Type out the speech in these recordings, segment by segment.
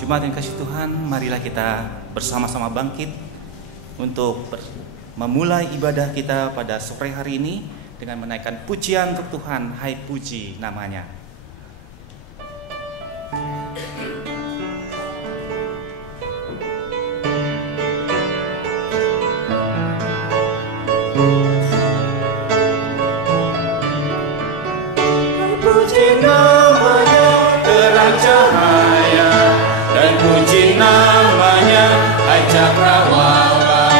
Jemaat yang kasih Tuhan, marilah kita bersama-sama bangkit untuk memulai ibadah kita pada sore hari ini dengan menaikkan pujian untuk Tuhan. Hai puji namanya. Puji namanya terang cahaya, dan puji namanya hai cakrawala.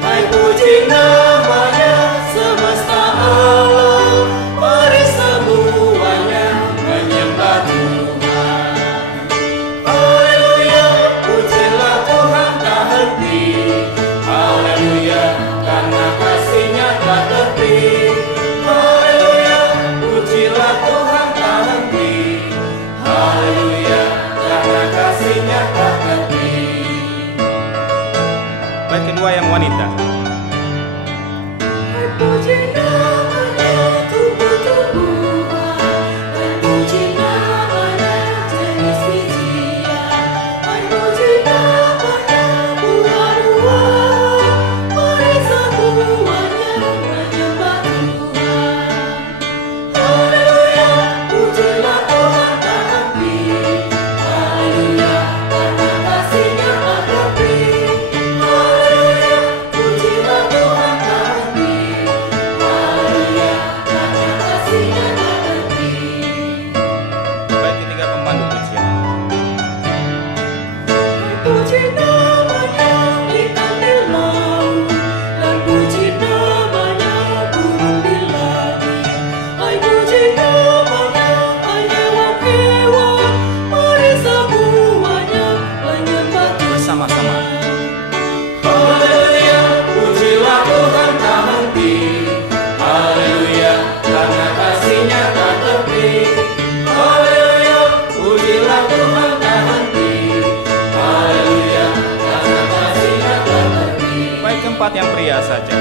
Hai puji namanya semesta alam, mari semuanya menyembah Tuhan. Haleluya, pujilah Tuhan tak henti. Haleluya, karena kasih-Nya tak tepi. Haleluya, pujilah Tuhan tak henti. Haleluya, karena kasih-Nya tak tepi. Baik, kedua yang wanita. Hai puji namanya tumbuh-tumbuhan, hai puji namanya jenis bijian, hai puji namanya buah-buahan, mari semuanya menyembah Tuhan. Haleluya, pujilah Tuhan tak henti. Haleluya, karena kasih-Nya tak tepi. Haleluya, pujilah Tuhan tak henti. Haleluya, karena kasih-Nya tak tepi. Baik, ketiga pemandu pujian. Hai puji namanya ikan di laut, dan puji namanya burung di langit. Hai puji namanya hai hewan-hewan, mari semuanya menyembah Tuhan. Bersama-sama. Haleluya, pujilah Tuhan tak henti. Haleluya, karena kasih-Nya tak tepi. Haleluya, pujilah Tuhan tak henti. Haleluya, karena kasih-Nya tak tepi. Baik, keempat yang pria saja.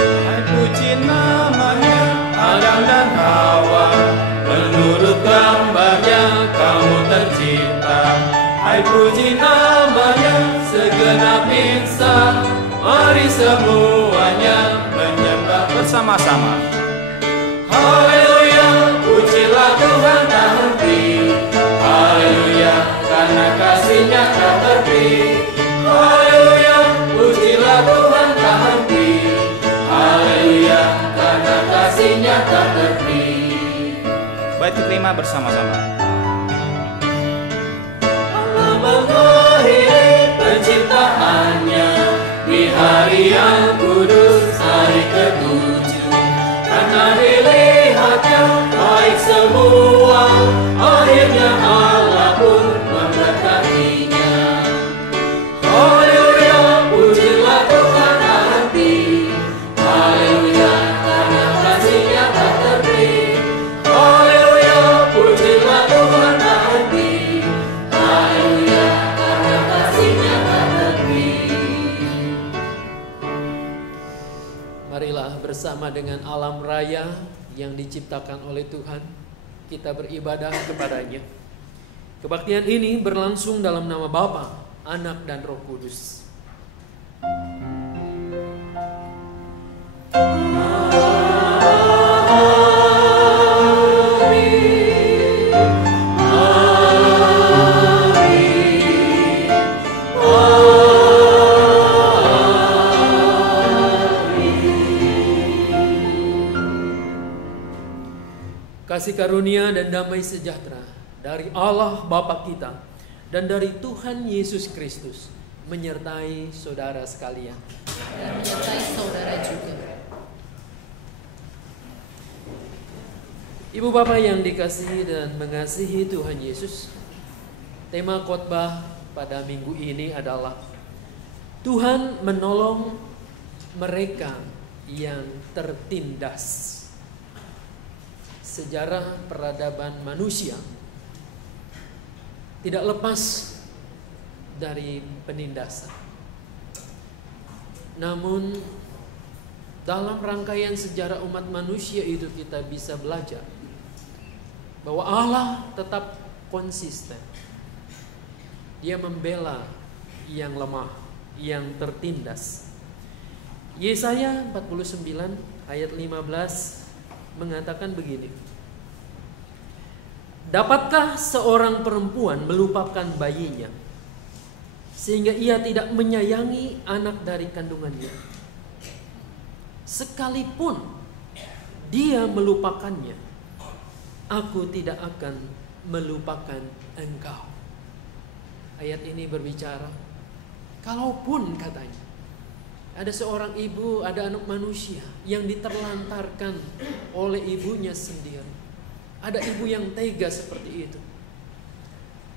Hai puji namanya Adam dan Hawa, menurut gambarnya kamu tercipta. Hai puji namanya segenap insan, mari semuanya menyembah. Bersama-sama. Haleluya, pujilah Tuhan tak henti. Haleluya, karena kasih-Nya tak tepi. Haleluya, pujilah Tuhan tak henti. Haleluya, karena kasih-Nya tak tepi. Baik, kelima bersama-sama. Allah mengakhiri penciptaannya di hari yang kudus, hari ketujuh. Karena dilihatnya baik semua, akhirnya Allah pun memberkatinya. Haleluya, pujilah Tuhan tak henti. Haleluya, karena kasih-Nya tak tepi. Haleluya, pujilah Tuhan tak henti. Haleluya, karena kasih-Nya tak tepi. Marilah bersama dengan alam raya yang diciptakan oleh Tuhan, kita beribadah kepadanya. Kebaktian ini berlangsung dalam nama Bapa, Anak, dan Roh Kudus. Kasih karunia dan damai sejahtera dari Allah Bapa kita dan dari Tuhan Yesus Kristus menyertai saudara sekalian. Dan menyertai saudara juga. Ibu bapak yang dikasihi dan mengasihi Tuhan Yesus, tema khotbah pada minggu ini adalah Tuhan menolong mereka yang tertindas. Sejarah peradaban manusia tidak lepas dari penindasan. Namun dalam rangkaian sejarah umat manusia itu kita bisa belajar bahwa Allah tetap konsisten. Dia membela yang lemah, yang tertindas. Yesaya 49 ayat 15 mengatakan begini. Dapatkah seorang perempuan melupakan bayinya sehingga ia tidak menyayangi anak dari kandungannya? Sekalipun dia melupakannya, aku tidak akan melupakan engkau. Ayat ini berbicara, kalaupun katanya ada seorang ibu, ada anak manusia yang diterlantarkan oleh ibunya sendiri. Ada ibu yang tega seperti itu.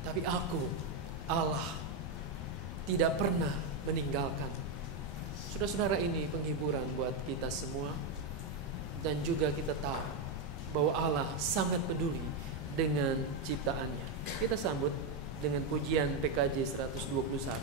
Tapi aku, Allah, tidak pernah meninggalkan. Saudara-saudara, ini penghiburan buat kita semua. Dan juga kita tahu bahwa Allah sangat peduli dengan ciptaannya. Kita sambut dengan pujian PKJ 121.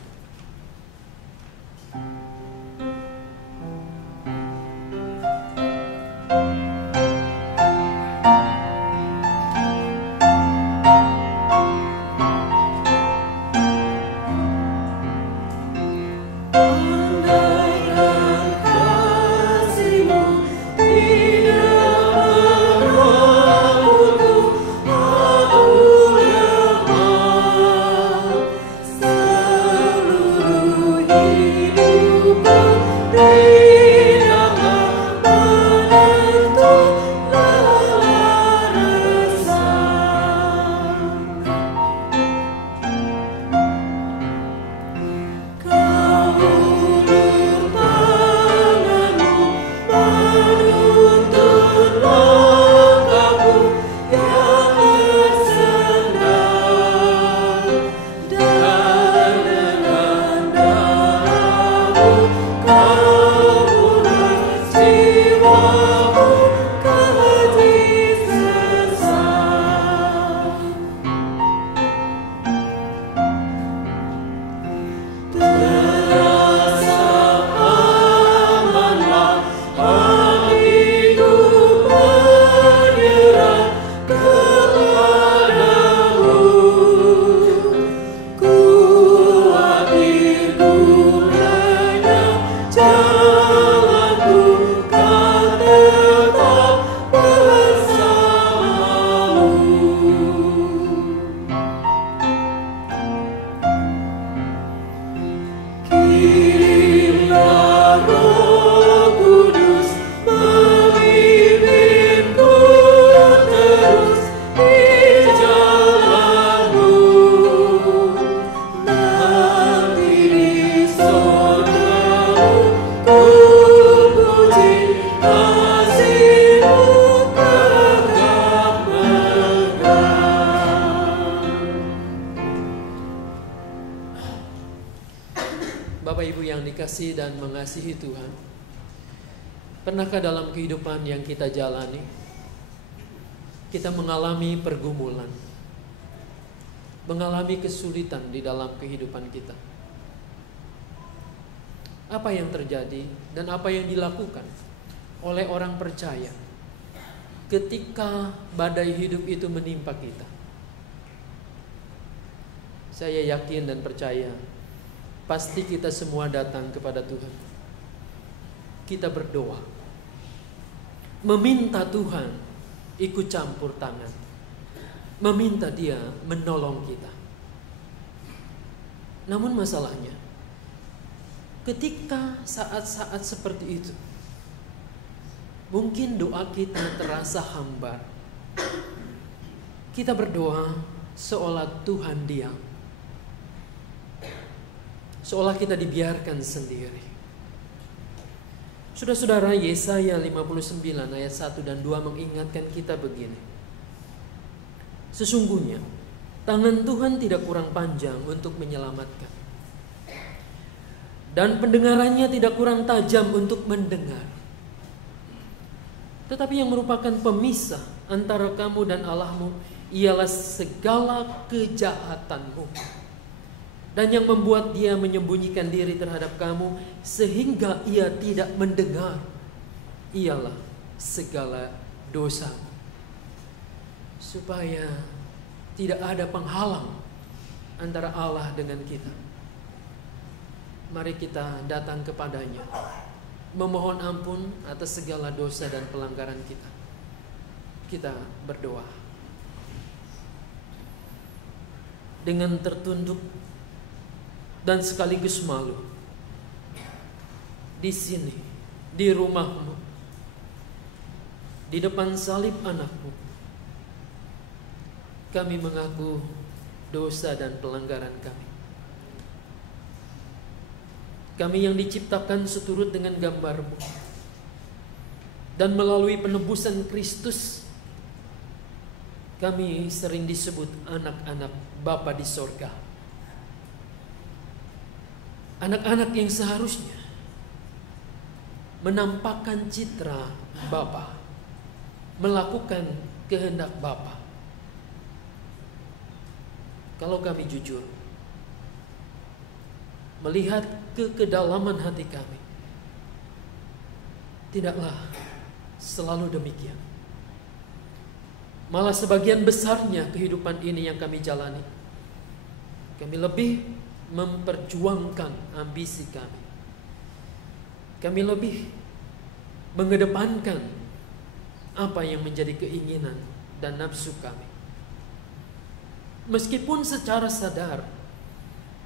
Dan mengasihi Tuhan, pernahkah dalam kehidupan yang kita jalani kita mengalami pergumulan, mengalami kesulitan di dalam kehidupan kita? Apa yang terjadi dan apa yang dilakukan oleh orang percaya ketika badai hidup itu menimpa kita? Saya yakin dan percaya pasti kita semua datang kepada Tuhan. Kita berdoa, meminta Tuhan ikut campur tangan, meminta Dia menolong kita. Namun masalahnya, ketika saat-saat seperti itu, mungkin doa kita terasa hambar. Kita berdoa seolah Tuhan diam, seolah kita dibiarkan sendiri. Saudara-saudara, Yesaya 59 ayat 1 dan 2 mengingatkan kita begini. Sesungguhnya tangan Tuhan tidak kurang panjang untuk menyelamatkan, dan pendengarannya tidak kurang tajam untuk mendengar. Tetapi yang merupakan pemisah antara kamu dan Allahmu ialah segala kejahatanmu, dan yang membuat Dia menyembunyikan diri terhadap kamu sehingga Ia tidak mendengar ialah segala dosamu, supaya tidak ada penghalang antara Allah dengan kita. Mari kita datang kepadanya, memohon ampun atas segala dosa dan pelanggaran kita. Kita berdoa dengan tertunduk dan sekaligus malu. Di sini, di rumahmu, di depan salib anakmu, kami mengaku dosa dan pelanggaran kami. Kami yang diciptakan seturut dengan gambar-Mu, dan melalui penebusan Kristus, kami sering disebut anak-anak Bapa di sorga. Anak-anak yang seharusnya menampakkan citra Bapa, melakukan kehendak Bapa. Kalau kami jujur, melihat ke kedalaman hati kami, tidaklah selalu demikian. Malah sebagian besarnya kehidupan ini yang kami jalani, kami lebih memperjuangkan ambisi kami. Kami lebih mengedepankan apa yang menjadi keinginan dan nafsu kami. Meskipun secara sadar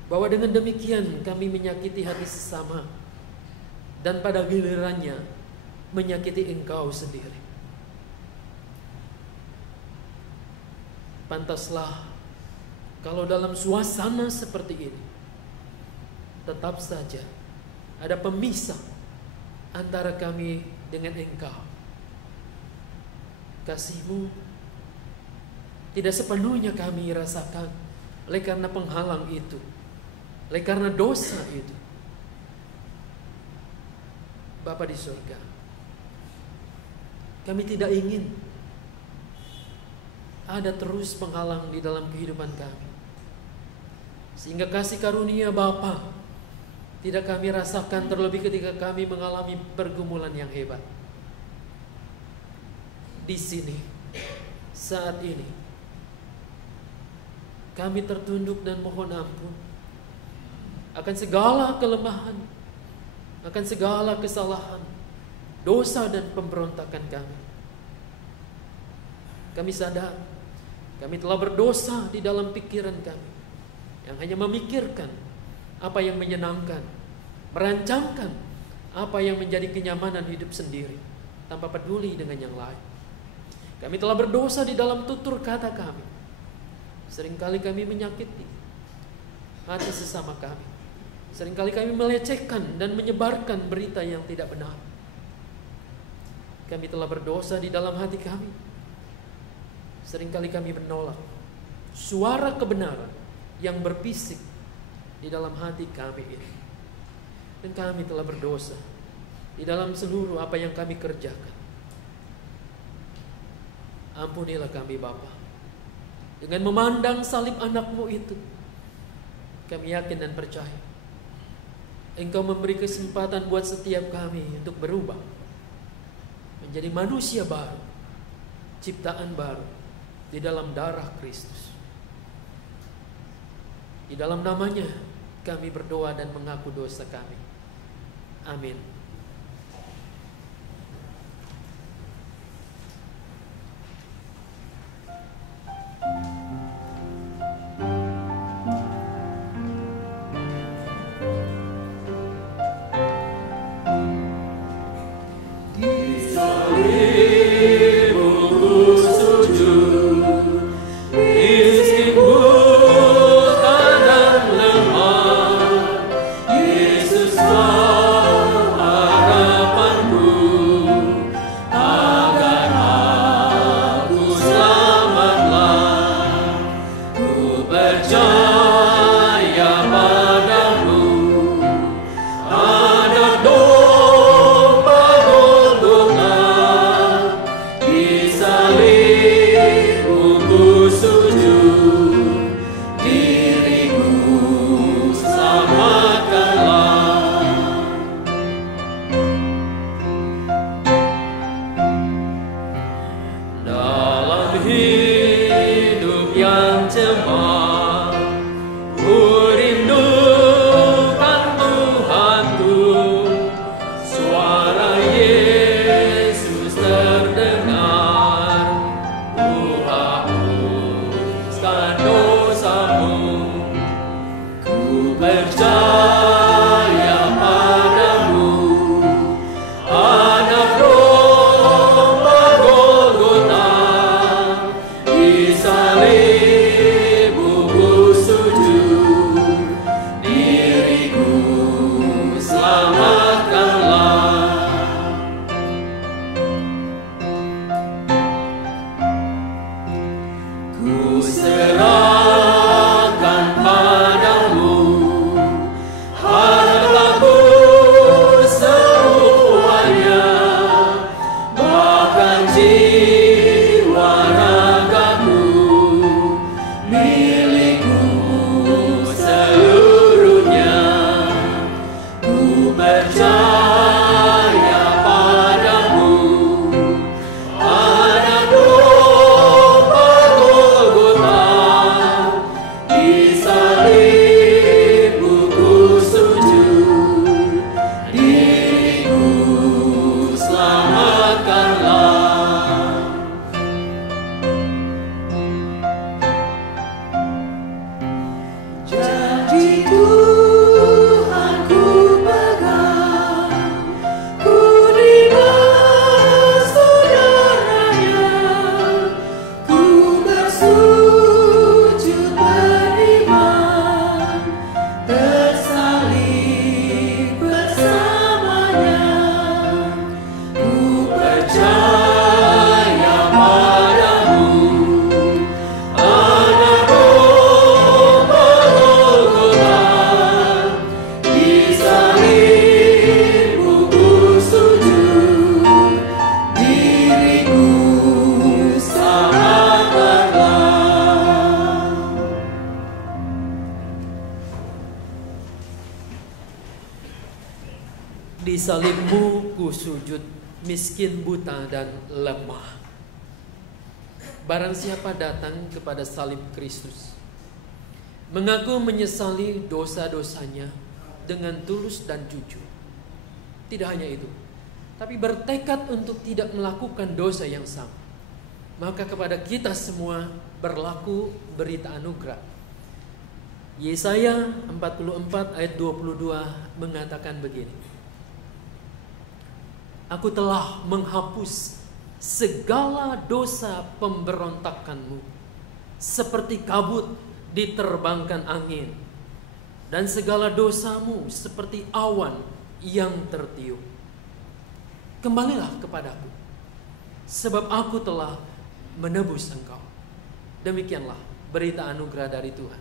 bahwa dengan demikian kami menyakiti hati sesama, dan pada gilirannya menyakiti Engkau sendiri. Pantaslah kalau dalam suasana seperti ini tetap saja ada pemisah antara kami dengan Engkau. Kasih-Mu tidak sepenuhnya kami rasakan oleh karena penghalang itu, oleh karena dosa itu. Bapa di surga, kami tidak ingin ada terus penghalang di dalam kehidupan kami, sehingga kasih karunia Bapa tidak kami rasakan, terlebih ketika kami mengalami pergumulan yang hebat. Di sini, saat ini, kami tertunduk dan mohon ampun akan segala kelemahan, akan segala kesalahan, dosa dan pemberontakan kami. Kami sadar kami telah berdosa di dalam pikiran kami, yang hanya memikirkan apa yang menyenangkan, merancangkan apa yang menjadi kenyamanan hidup sendiri, tanpa peduli dengan yang lain. Kami telah berdosa di dalam tutur kata kami. Seringkali kami menyakiti hati sesama kami. Seringkali kami melecehkan dan menyebarkan berita yang tidak benar. Kami telah berdosa di dalam hati kami. Seringkali kami menolak suara kebenaran yang berbisik di dalam hati kami ini. Dan kami telah berdosa di dalam seluruh apa yang kami kerjakan. Ampunilah kami Bapa. Dengan memandang salib anak-Mu itu, kami yakin dan percaya Engkau memberi kesempatan buat setiap kami untuk berubah menjadi manusia baru, ciptaan baru di dalam darah Kristus. Di dalam namanya kami berdoa dan mengaku dosa kami. Amin. Yesus yang cemar. Ku rindukan Tuhanku, suara Yesus terdengar. Ku hapuskan dosamu, ku percaya padamu. Anak domba Golgota, di salibmu ku sujud. Diriku selamatkanlah. Ku serahkan padamu hartaku semuanya, bahkan jiwa ragaku, milikku seluruhnya. Ku percaya padamu, anak domba Golgota, di salibmu ku sujud. Diriku selamatkanlah. Janji Tuhan ku pegang, ku terima saudaranya, ku bersujud beriman, tersalib bersamanya. Ku percaya padamu, anak domba Golgota, di salibmu ku sujud. Diriku selamatkanlah. Di salibmu ku sujud, miskin, buta, dan lemah. Barang siapa datang kepada salib Kristus, mengaku menyesali dosa-dosanya dengan tulus dan jujur. Tidak hanya itu, tapi bertekad untuk tidak melakukan dosa yang sama, maka kepada kita semua berlaku berita anugerah. Yesaya 44 ayat 22 mengatakan begini: Aku telah menghapus segala dosa pemberontakanmu, seperti kabut diterbangkan angin, dan segala dosamu seperti awan yang tertiup. Kembalilah kepadaku, sebab aku telah menebus engkau. Demikianlah berita anugerah dari Tuhan.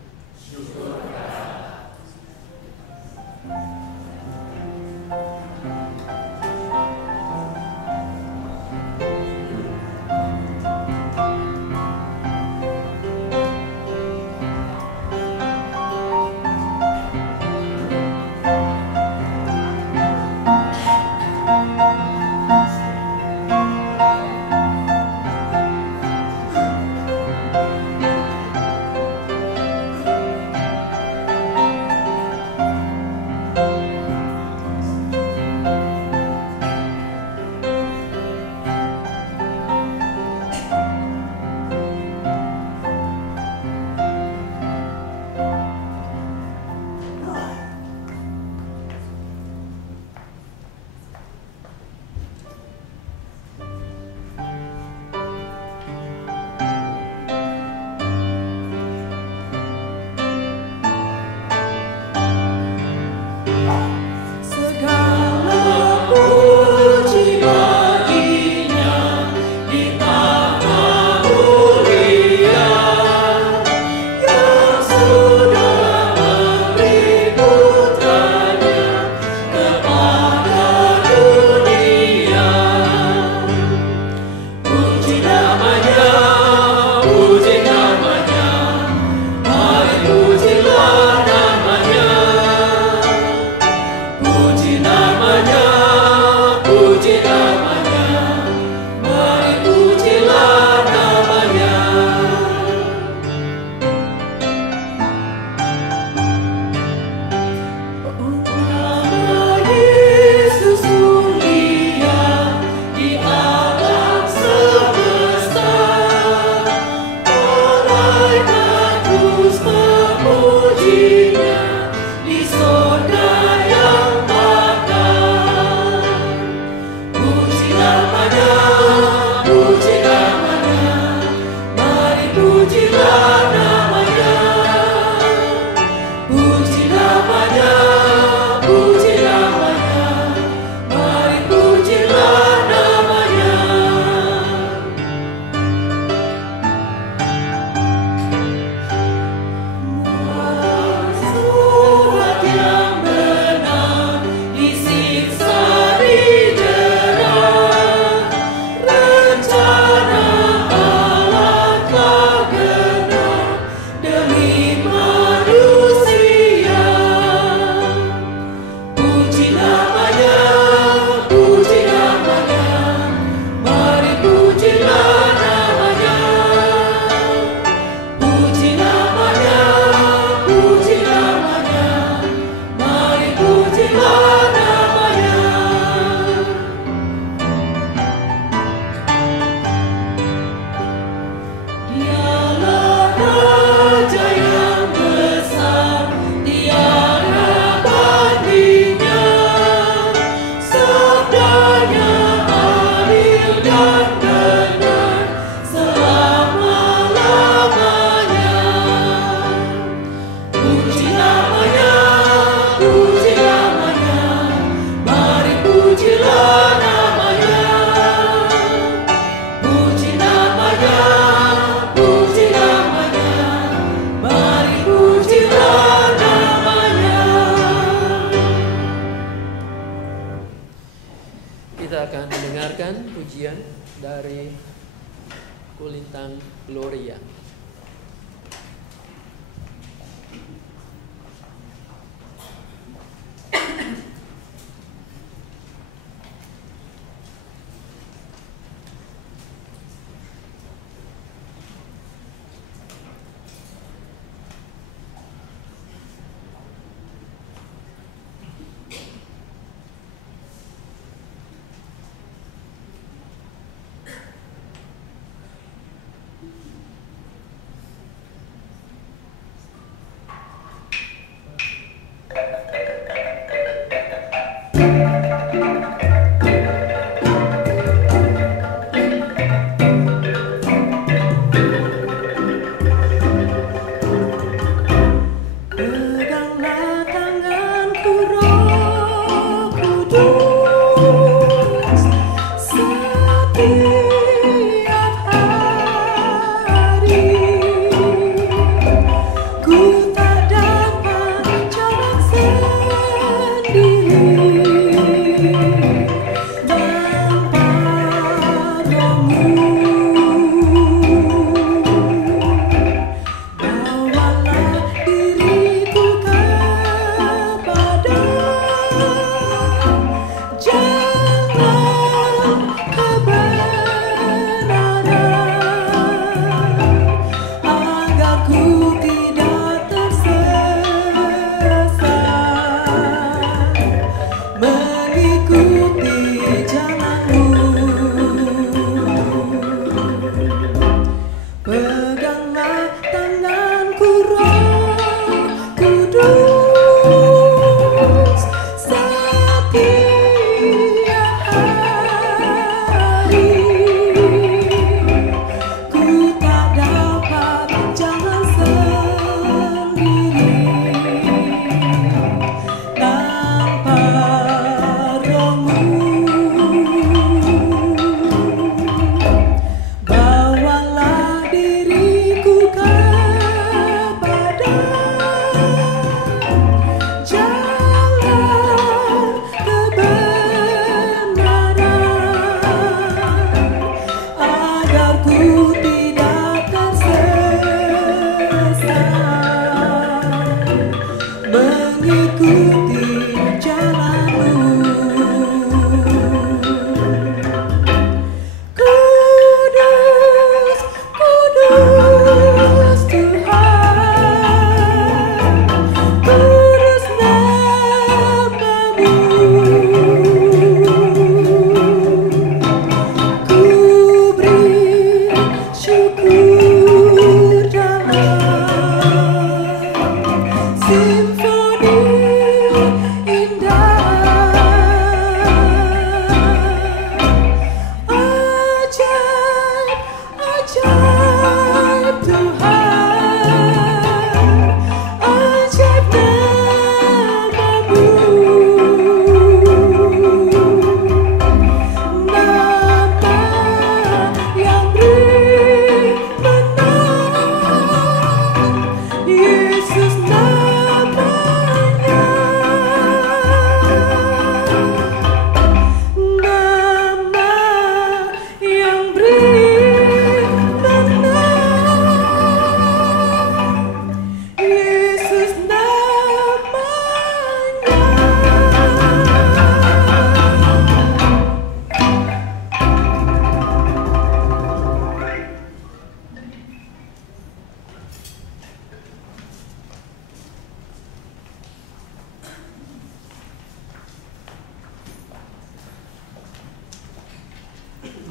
Kulintang Gloria.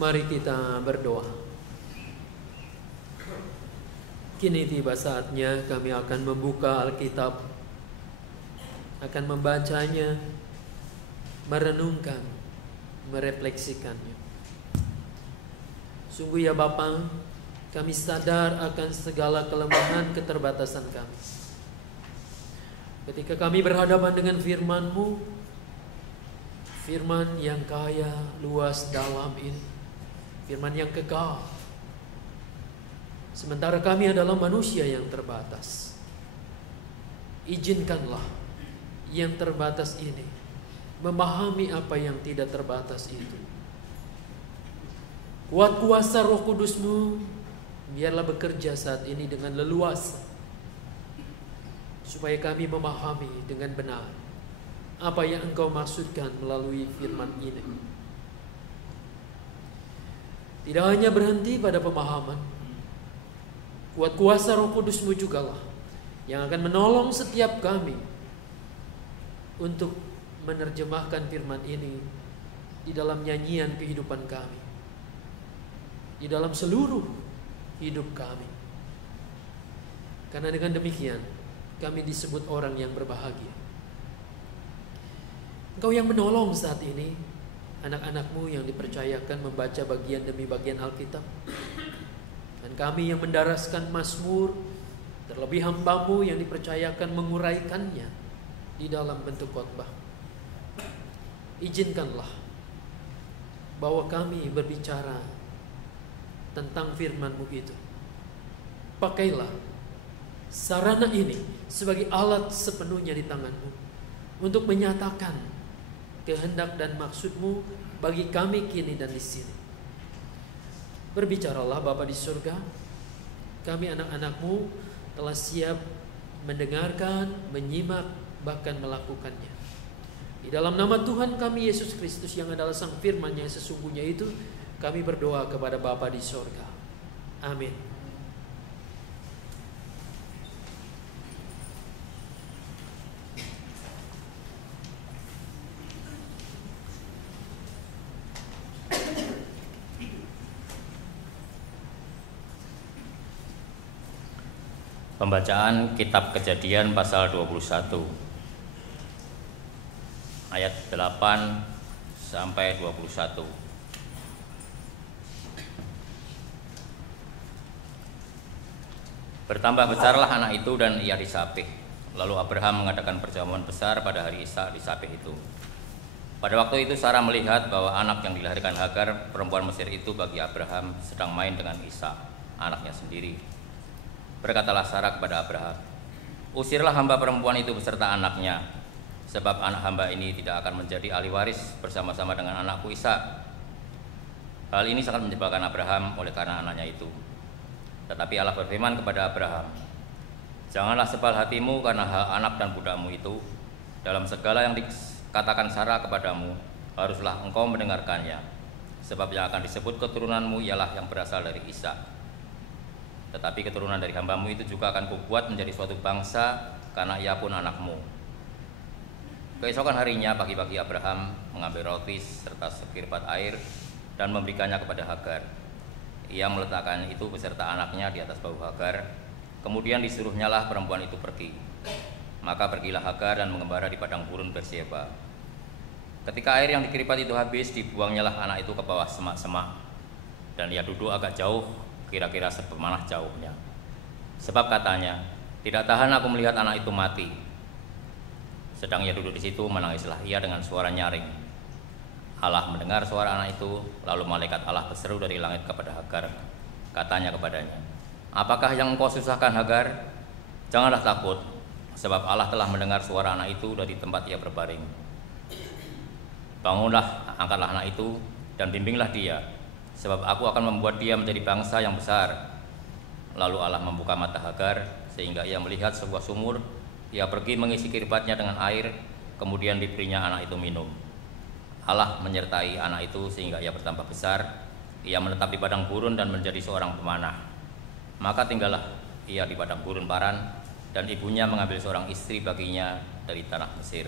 Mari kita berdoa. Kini tiba saatnya kami akan membuka Alkitab, akan membacanya, merenungkan, merefleksikannya. Sungguh ya Bapa, kami sadar akan segala kelemahan keterbatasan kami. Ketika kami berhadapan dengan firman-Mu, firman yang kaya, luas, dalam ini, firman yang kekal. Sementara kami adalah manusia yang terbatas. Izinkanlah yang terbatas ini memahami apa yang tidak terbatas itu. Kuat kuasa Roh Kudus-Mu biarlah bekerja saat ini dengan leluasa, supaya kami memahami dengan benar apa yang Engkau maksudkan melalui firman ini. Tidak hanya berhenti pada pemahaman, kuat kuasa Roh Kudus-Mu jugalah yang akan menolong setiap kami untuk menerjemahkan firman ini di dalam nyanyian kehidupan kami, di dalam seluruh hidup kami. Karena dengan demikian kami disebut orang yang berbahagia. Engkau yang menolong saat ini anak-anak-Mu yang dipercayakan membaca bagian demi bagian Alkitab, dan kami yang mendaraskan Mazmur, terlebih hamba-Mu yang dipercayakan menguraikannya di dalam bentuk khotbah. Izinkanlah bahwa kami berbicara tentang firman-Mu itu. Pakailah sarana ini sebagai alat sepenuhnya di tangan-Mu untuk menyatakan kehendak dan maksud-Mu bagi kami kini dan di sini. Berbicaralah Bapa di surga, kami anak-anak-Mu telah siap mendengarkan, menyimak, bahkan melakukannya. Di dalam nama Tuhan kami Yesus Kristus yang adalah Sang Firman yang sesungguhnya itu, kami berdoa kepada Bapa di surga. Amin. Pembacaan Kitab Kejadian pasal 21 ayat 8 sampai 21. Bertambah besarlah anak itu dan ia disapih. Lalu Abraham mengadakan perjamuan besar pada hari Ishak disapih itu. Pada waktu itu Sarah melihat bahwa anak yang dilahirkan Hagar, perempuan Mesir itu bagi Abraham, sedang main dengan Ishak, anaknya sendiri. Berkatalah Sarah kepada Abraham, "Usirlah hamba perempuan itu beserta anaknya, sebab anak hamba ini tidak akan menjadi ahli waris bersama-sama dengan anakku Ishak." Hal ini sangat menyebalkan Abraham oleh karena anaknya itu. Tetapi Allah berfirman kepada Abraham, "Janganlah sebal hatimu karena hak anak dan budakmu itu. Dalam segala yang dikatakan Sarah kepadamu, haruslah engkau mendengarkannya. Sebab yang akan disebut keturunanmu ialah yang berasal dari Ishak. Tetapi keturunan dari hambamu itu juga akan kubuat menjadi suatu bangsa, karena ia pun anakmu." Keesokan harinya pagi-pagi Abraham mengambil roti serta sekirbat air dan memberikannya kepada Hagar. Ia meletakkan itu beserta anaknya di atas bahu Hagar. Kemudian disuruhnyalah perempuan itu pergi. Maka pergilah Hagar dan mengembara di padang gurun Berseba. Ketika air yang dikiripat itu habis, dibuangnyalah anak itu ke bawah semak-semak, dan ia duduk agak jauh, kira-kira sepemanah jauhnya. Sebab katanya, "Tidak tahan aku melihat anak itu mati." Sedang ia duduk di situ, menangislah ia dengan suara nyaring. Allah mendengar suara anak itu, lalu malaikat Allah berseru dari langit kepada Hagar. Katanya kepadanya, "Apakah yang engkau susahkan, Hagar? Janganlah takut, sebab Allah telah mendengar suara anak itu dari tempat ia berbaring. Bangunlah, angkatlah anak itu, dan bimbinglah dia, sebab aku akan membuat dia menjadi bangsa yang besar." Lalu Allah membuka mata Hagar, sehingga ia melihat sebuah sumur. Ia pergi mengisi kirbatnya dengan air, kemudian diberinya anak itu minum. Allah menyertai anak itu sehingga ia bertambah besar. Ia menetap di padang gurun dan menjadi seorang pemanah. Maka tinggallah ia di padang gurun Paran, dan ibunya mengambil seorang istri baginya dari tanah Mesir.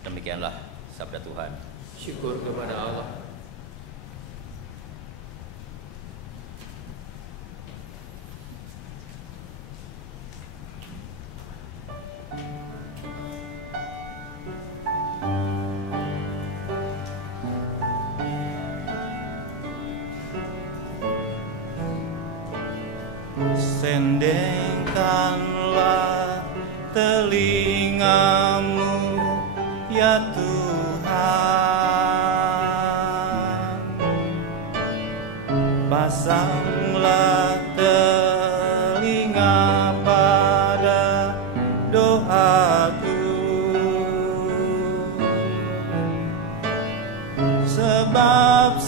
Demikianlah sabda Tuhan. Syukur kepada Allah. Sendengkanlah telingamu, ya Tuhan. Pasanglah telinga pada doaku, sebab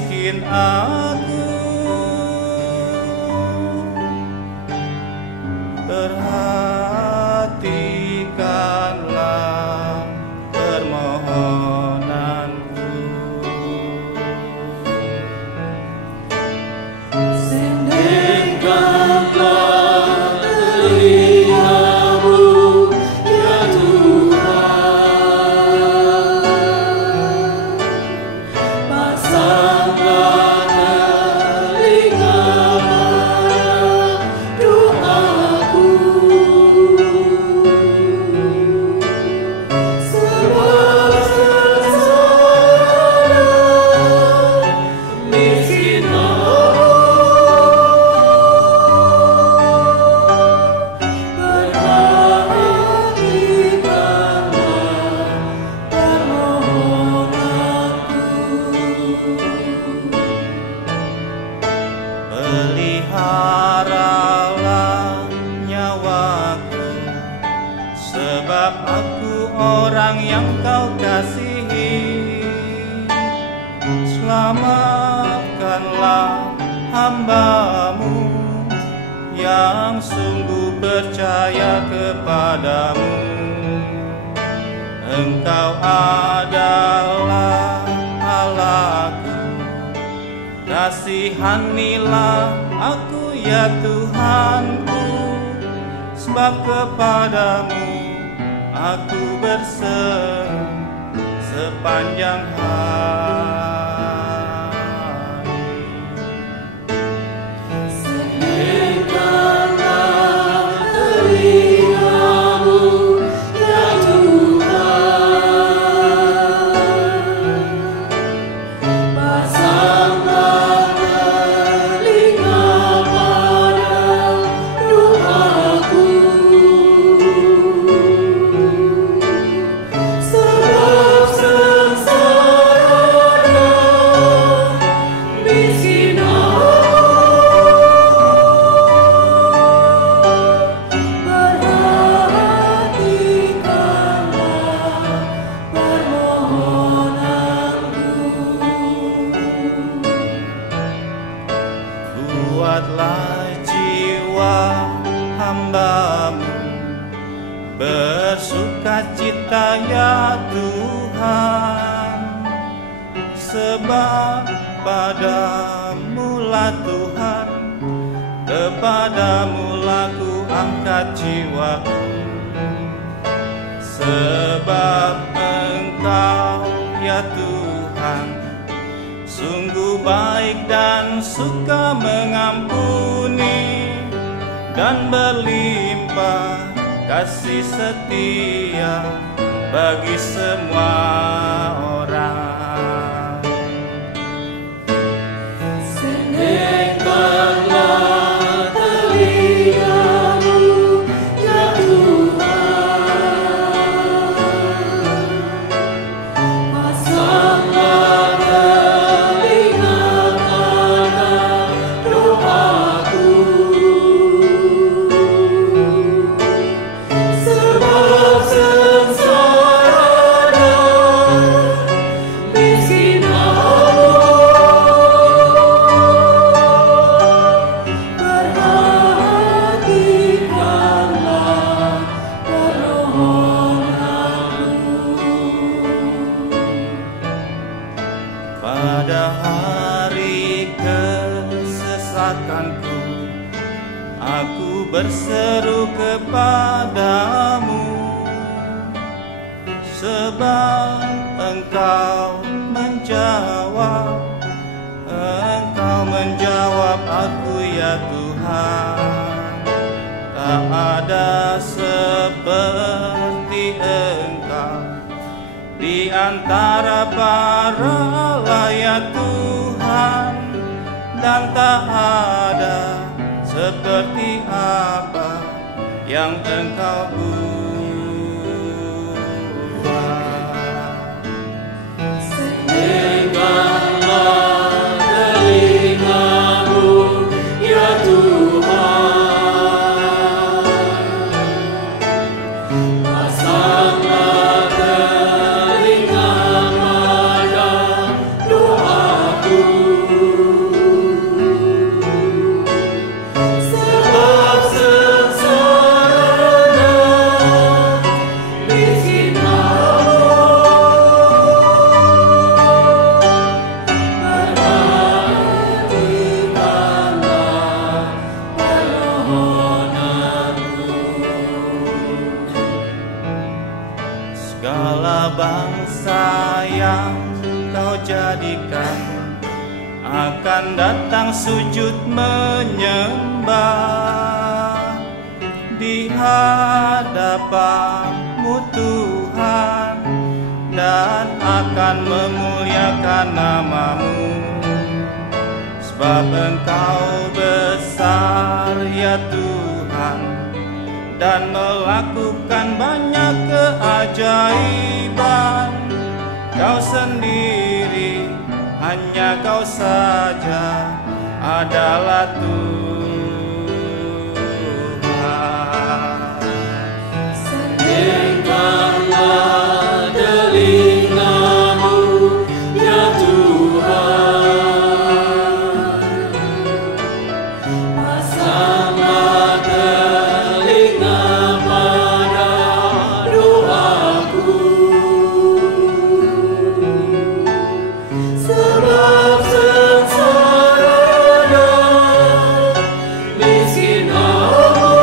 miskin aku. Perhatikanlah permohonanku. Sendirikanlah telingamu, ya Tuhan. Pasanglah telinga pada doaku. Sebab sengsara miskin Peliharalah nyawaku, sebab aku orang yang kau kasihi. Selamatkanlah hamba-Mu yang sungguh percaya kepadamu. Engkau adalah Allahku, kasihanilah aku ya Tuhanku, sebab kepadamu aku berseru sepanjang hari. Sendirikanlah telingamu, ya Tuhan. Pasanglah telinga pada doaku. Sebab sengsara dan miskin perhatikanlah permohonanku. Buatlah jiwa hamba-Mu bersukacita ya Tuhan, sebab padamu-lah Tuhan, kepadamu-lah ku angkat jiwaku. Sebab Engkau ya Tuhan sungguh baik dan suka mengampuni, dan berlimpah kasih setia bagi semua orang. Sendirikanlah telingamu, ya Tuhan. Pasanglah telinga pada doaku. Sebab sengsara dan miskin perhatikanlah permohonanku. Pada hari kesesakanku, aku berseru kepadamu, sebab Engkau menjawab aku ya Tuhan. Tak ada seperti Engkau di antara para rakyat Tuhan, dan tak ada seperti apa yang Engkau buat. Sendirikanlah telingamu, ya Tuhan. Pasanglah telinga pada doaku. akan datang sujud menyembah di hadapan-Mu Tuhan, dan akan memuliakan nama-Mu. Sebab Engkau besar ya Tuhan, dan melakukan banyak keajaiban. Kau sendiri, hanya Kau saja adalah Tuhan. Sendirikanlah telinga-Mu ya Tuhan, pasanglah telinga pada doaku, sebab sengsara dan miskin aku,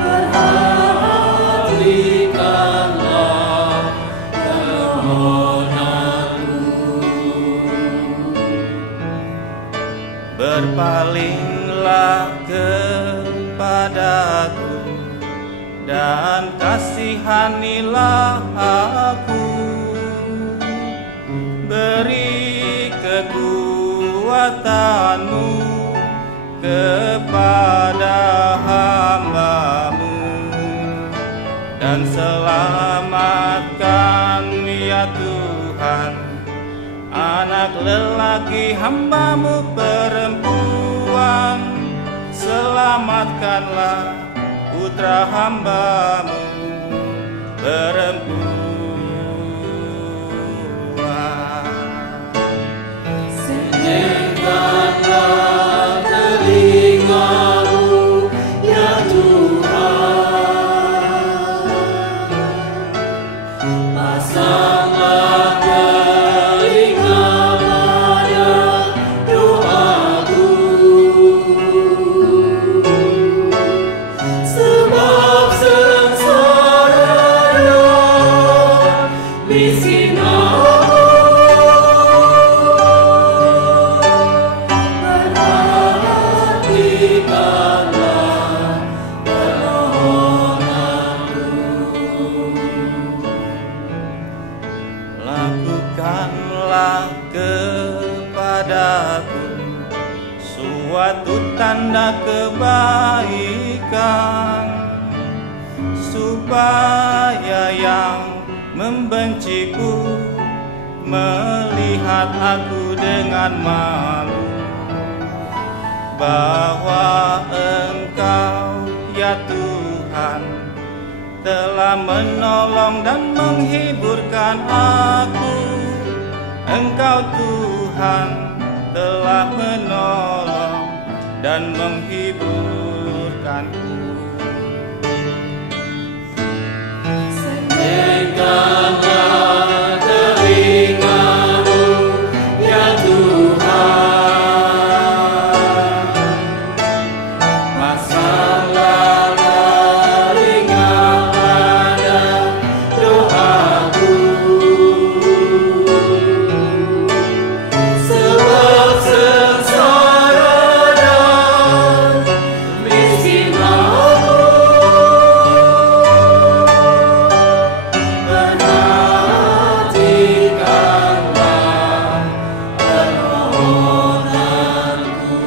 perhatikanlah permohonanku. Berpalinglah kepadaku dan kasihanilah aku. Beri kekuatan-Mu kepada hamba-Mu, dan selamatkan ya Tuhan anak lelaki hamba-Mu perempuan. Selamatkanlah putra hamba-Mu perempuan. Sendirikanlah telinga-Mu ya Tuhan, pasanglah telinga pada doaku, sebab sengsara dan miskin aku, perhatikanlah permohonanku. Lakukanlah kepadaku suatu tanda kebaikan, supaya yang membenciku melihat aku dengan malu, bahwa Engkau ya Tuhan telah menolong dan menghiburkan aku. Engkau Tuhan telah menolong dan menghiburkanku. Sendirikanlah telinga-Mu ya Tuhan, pasanglah telinga pada doaku, sebab sengsara dan miskin aku, perhatikanlah permohonanku.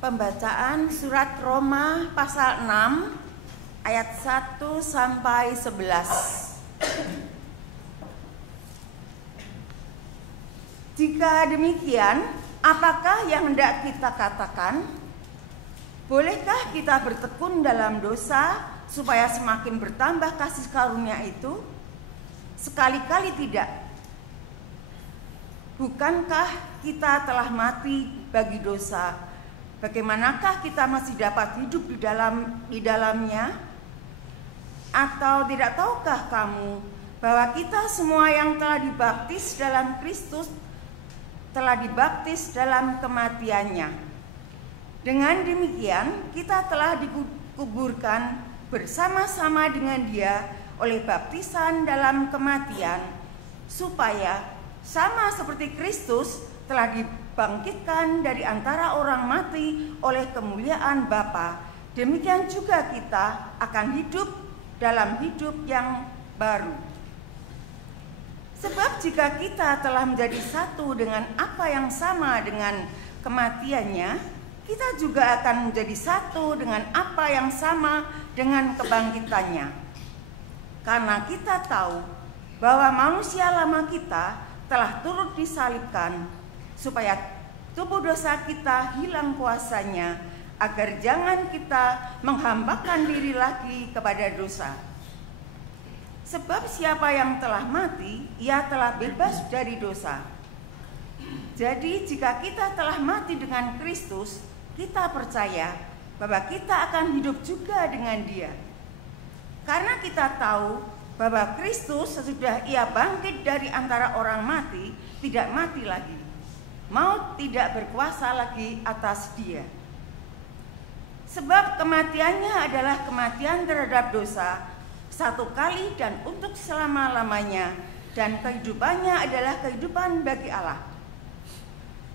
Pembacaan surat Roma pasal 6 ayat 1 sampai 11. Jika demikian, apakah yang hendak kita katakan? Bolehkah kita bertekun dalam dosa supaya semakin bertambah kasih karunia itu? Sekali-kali tidak. Bukankah kita telah mati bagi dosa? Bagaimanakah kita masih dapat hidup di dalamnya? Atau tidak tahukah kamu bahwa kita semua yang telah dibaptis dalam Kristus telah dibaptis dalam kematiannya. Dengan demikian, kita telah dikuburkan bersama-sama dengan Dia oleh baptisan dalam kematian, supaya sama seperti Kristus telah dibangkitkan dari antara orang mati oleh kemuliaan Bapa, demikian juga kita akan hidup dalam hidup yang baru. Sebab jika kita telah menjadi satu dengan apa yang sama dengan kematiannya, kita juga akan menjadi satu dengan apa yang sama dengan kebangkitannya. Karena kita tahu bahwa manusia lama kita telah turut disalibkan, supaya tubuh dosa kita hilang kuasanya, agar jangan kita menghambakan diri lagi kepada dosa. Sebab siapa yang telah mati, ia telah bebas dari dosa. Jadi jika kita telah mati dengan Kristus, kita percaya bahwa kita akan hidup juga dengan Dia. Karena kita tahu bahwa Kristus sesudah Ia bangkit dari antara orang mati, tidak mati lagi. Maut tidak berkuasa lagi atas Dia. Sebab kematiannya adalah kematian terhadap dosa, satu kali dan untuk selama-lamanya, dan kehidupannya adalah kehidupan bagi Allah.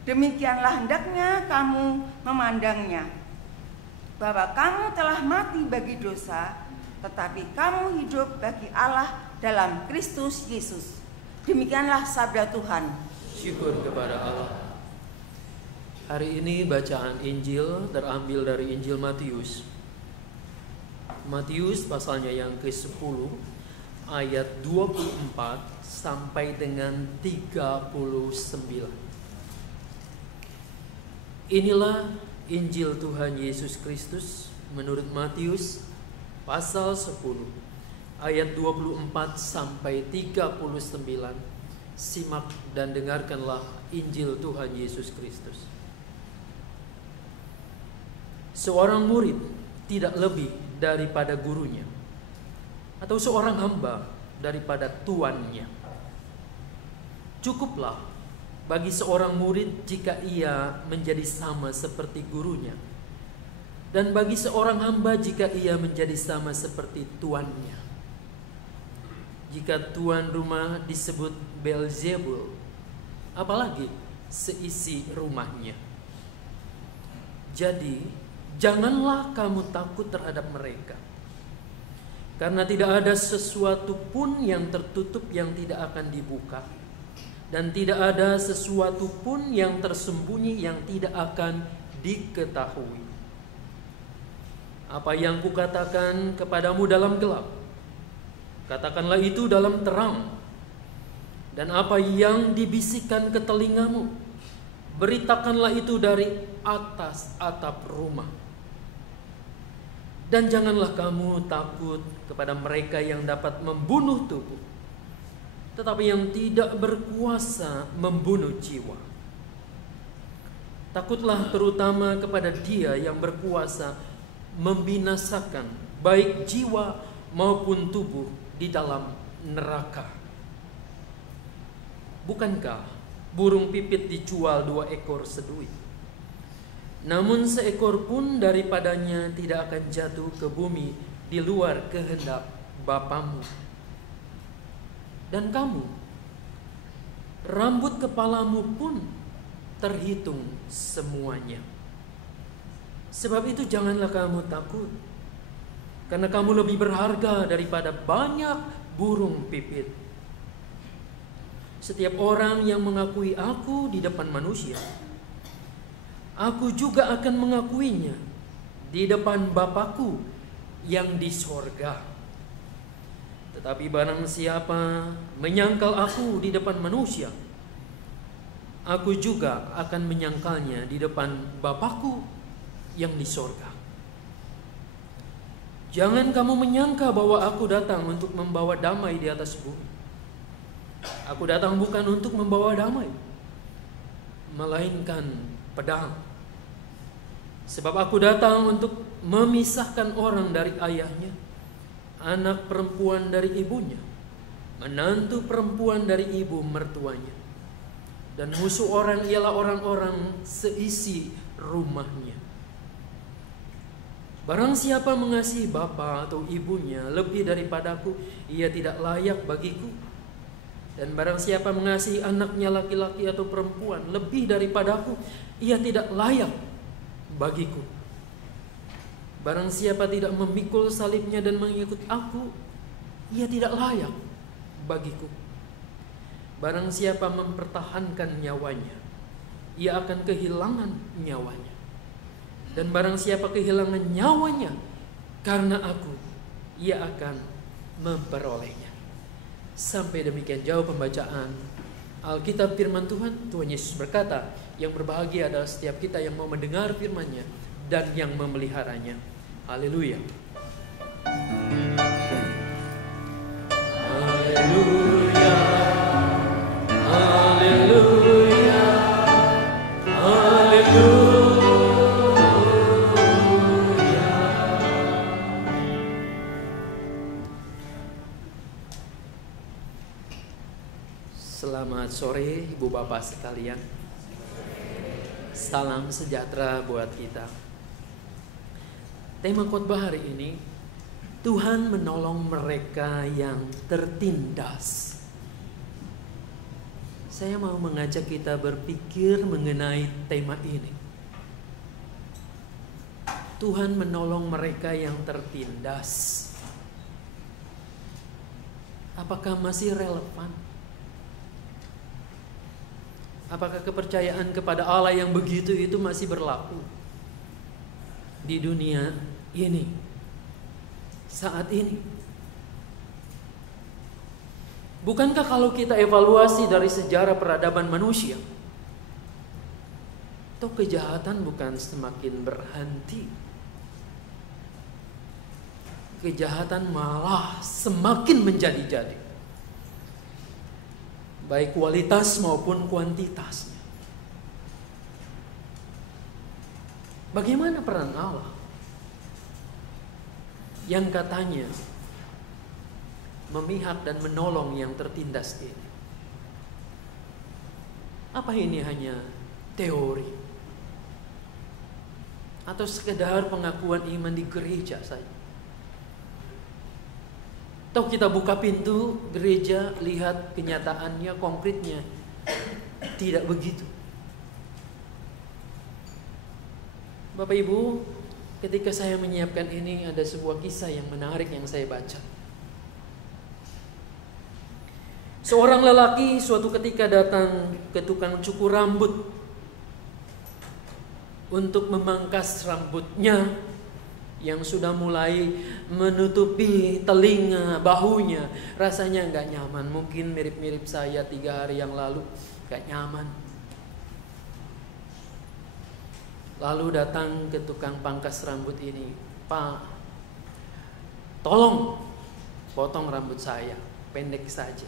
Demikianlah hendaknya kamu memandangnya, bahwa kamu telah mati bagi dosa, tetapi kamu hidup bagi Allah dalam Kristus Yesus. Demikianlah sabda Tuhan. Syukur kepada Allah. Hari ini bacaan Injil terambil dari Injil Matius. Matius pasalnya yang ke-10 ayat 24 sampai dengan 39. Inilah Injil Tuhan Yesus Kristus menurut Matius pasal 10 ayat 24 sampai 39. Simak dan dengarkanlah Injil Tuhan Yesus Kristus. Seorang murid tidak lebih daripada gurunya, atau seorang hamba daripada tuannya. Cukuplah bagi seorang murid jika ia menjadi sama seperti gurunya, dan bagi seorang hamba jika ia menjadi sama seperti tuannya. Jika tuan rumah disebut Beelzebul, apalagi seisi rumahnya. Jadi janganlah kamu takut terhadap mereka, karena tidak ada sesuatu pun yang tertutup yang tidak akan dibuka, dan tidak ada sesuatu pun yang tersembunyi yang tidak akan diketahui. Apa yang kukatakan kepadamu dalam gelap, katakanlah itu dalam terang, dan apa yang dibisikkan ke telingamu, beritakanlah itu dari atas atap rumah. Dan janganlah kamu takut kepada mereka yang dapat membunuh tubuh, tetapi yang tidak berkuasa membunuh jiwa. Takutlah terutama kepada Dia yang berkuasa membinasakan baik jiwa maupun tubuh di dalam neraka. Bukankah burung pipit dijual 2 ekor seduit? Namun seekor pun daripadanya tidak akan jatuh ke bumi di luar kehendak Bapamu. Dan kamu, rambut kepalamu pun terhitung semuanya. Sebab itu janganlah kamu takut, karena kamu lebih berharga daripada banyak burung pipit. Setiap orang yang mengakui Aku di depan manusia, Aku juga akan mengakuinya di depan Bapa-Ku yang di sorga. Tetapi barang siapa menyangkal Aku di depan manusia, Aku juga akan menyangkalnya di depan Bapa-Ku yang di sorga. Jangan kamu menyangka bahwa Aku datang untuk membawa damai di atas bumi. Aku datang bukan untuk membawa damai, melainkan pedang. Sebab Aku datang untuk memisahkan orang dari ayahnya, anak perempuan dari ibunya, menantu perempuan dari ibu mertuanya. Dan musuh orang ialah orang-orang seisi rumahnya. Barang siapa mengasihi bapa atau ibunya lebih daripadaku, ia tidak layak bagiku. Dan barang siapa mengasihi anaknya laki-laki atau perempuan lebih daripadaku, ia tidak layak bagiku. Barang siapa tidak memikul salibnya dan mengikut aku, ia tidak layak bagiku. Barang siapa mempertahankan nyawanya, ia akan kehilangan nyawanya. Dan barang siapa kehilangan nyawanya karena aku, ia akan memperolehnya. Sampai demikian jauh pembacaan Alkitab firman Tuhan. Tuhan Yesus berkata, yang berbahagia adalah setiap kita yang mau mendengar firman-Nya dan yang memeliharanya. Haleluya. Haleluya. Haleluya. Haleluya. Selamat sore Ibu Bapak sekalian. Salam sejahtera buat kita. Tema khotbah hari ini, Tuhan menolong mereka yang tertindas. Saya mau mengajak kita berpikir mengenai tema ini. Tuhan menolong mereka yang tertindas. Apakah masih relevan? Apakah kepercayaan kepada Allah yang begitu itu masih berlaku di dunia ini, saat ini? Bukankah kalau kita evaluasi dari sejarah peradaban manusia, toh kejahatan bukan semakin berhenti, kejahatan malah semakin menjadi-jadi, baik kualitas maupun kuantitasnya. Bagaimana peran Allah yang katanya memihak dan menolong yang tertindas ini? Apa ini hanya teori atau sekedar pengakuan iman di gereja saja? Atau kita buka pintu gereja, lihat kenyataannya, konkretnya tidak begitu? Bapak Ibu, ketika saya menyiapkan ini, ada sebuah kisah yang menarik yang saya baca. Seorang lelaki suatu ketika datang ke tukang cukur rambut untuk memangkas rambutnya yang sudah mulai menutupi telinga, bahunya. Rasanya gak nyaman. Mungkin mirip-mirip saya 3 hari yang lalu, gak nyaman. Lalu datang ke tukang pangkas rambut ini, "Pak, tolong potong rambut saya, pendek saja.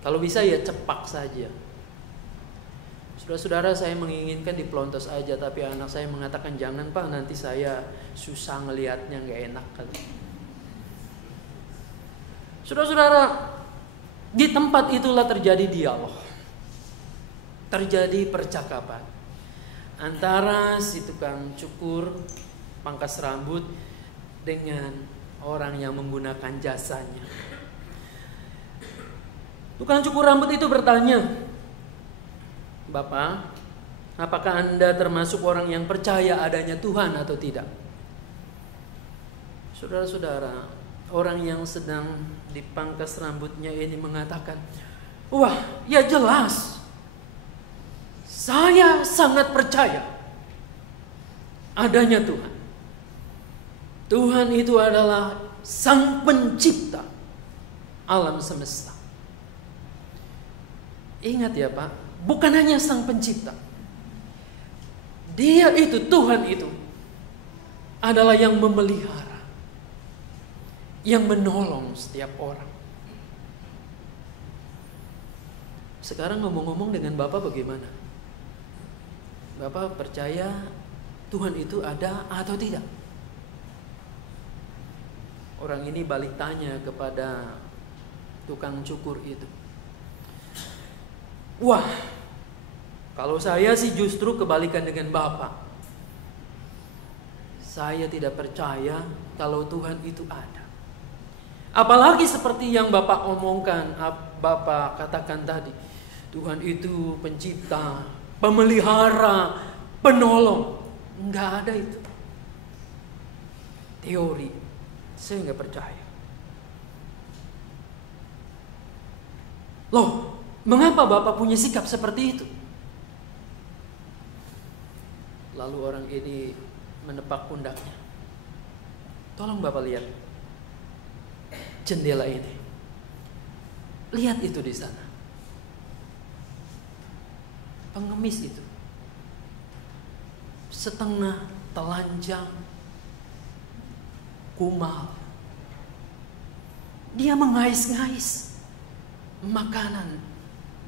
Kalau bisa ya cepak saja." Saudara-saudara, saya menginginkan dipelontos aja, tapi anak saya mengatakan, "Jangan Pak, nanti saya susah ngelihatnya, gak enak kali." Saudara-saudara, di tempat itulah terjadi dialog, terjadi percakapan antara si tukang cukur pangkas rambut dengan orang yang menggunakan jasanya. Tukang cukur rambut itu bertanya, "Bapak, apakah Anda termasuk orang yang percaya adanya Tuhan atau tidak?" Saudara-saudara, orang yang sedang dipangkas rambutnya ini mengatakan, "Wah, ya jelas. Saya sangat percaya adanya Tuhan. Tuhan itu adalah Sang Pencipta alam semesta." Ingat ya Pak, bukan hanya Sang Pencipta. Dia itu, Tuhan itu adalah yang memelihara, yang menolong setiap orang. Sekarang ngomong-ngomong dengan Bapak bagaimana? Bapak percaya Tuhan itu ada atau tidak? Orang ini balik tanya kepada tukang cukur itu. Wah, kalau saya sih justru kebalikan dengan Bapak. Saya tidak percaya kalau Tuhan itu ada. Apalagi seperti yang Bapak omongkan, Bapak katakan tadi, Tuhan itu pencipta, pemelihara, penolong. Enggak ada itu. Teori, saya enggak percaya. Loh, mengapa Bapak punya sikap seperti itu? Lalu orang ini menepak pundaknya. Tolong Bapak lihat jendela ini. Lihat itu di sana. Pengemis itu. Setengah telanjang, kumal. Dia mengais-ngais makanan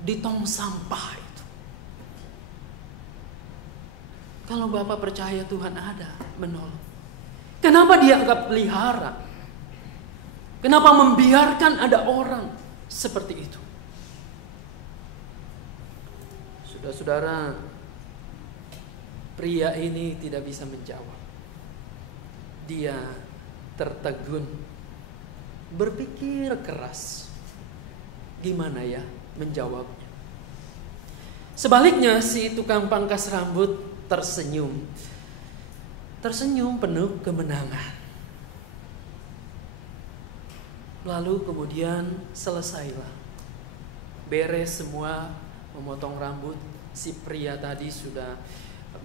di tong sampah itu. Kalau Bapak percaya Tuhan ada menolong, kenapa dia anggap pelihara? Kenapa membiarkan ada orang seperti itu? Saudara-saudara, pria ini tidak bisa menjawab. Dia tertegun, berpikir keras. Gimana ya menjawabnya? Sebaliknya si tukang pangkas rambut tersenyum. Tersenyum penuh kemenangan. Lalu kemudian selesailah. Beres semua memotong rambut. Si pria tadi sudah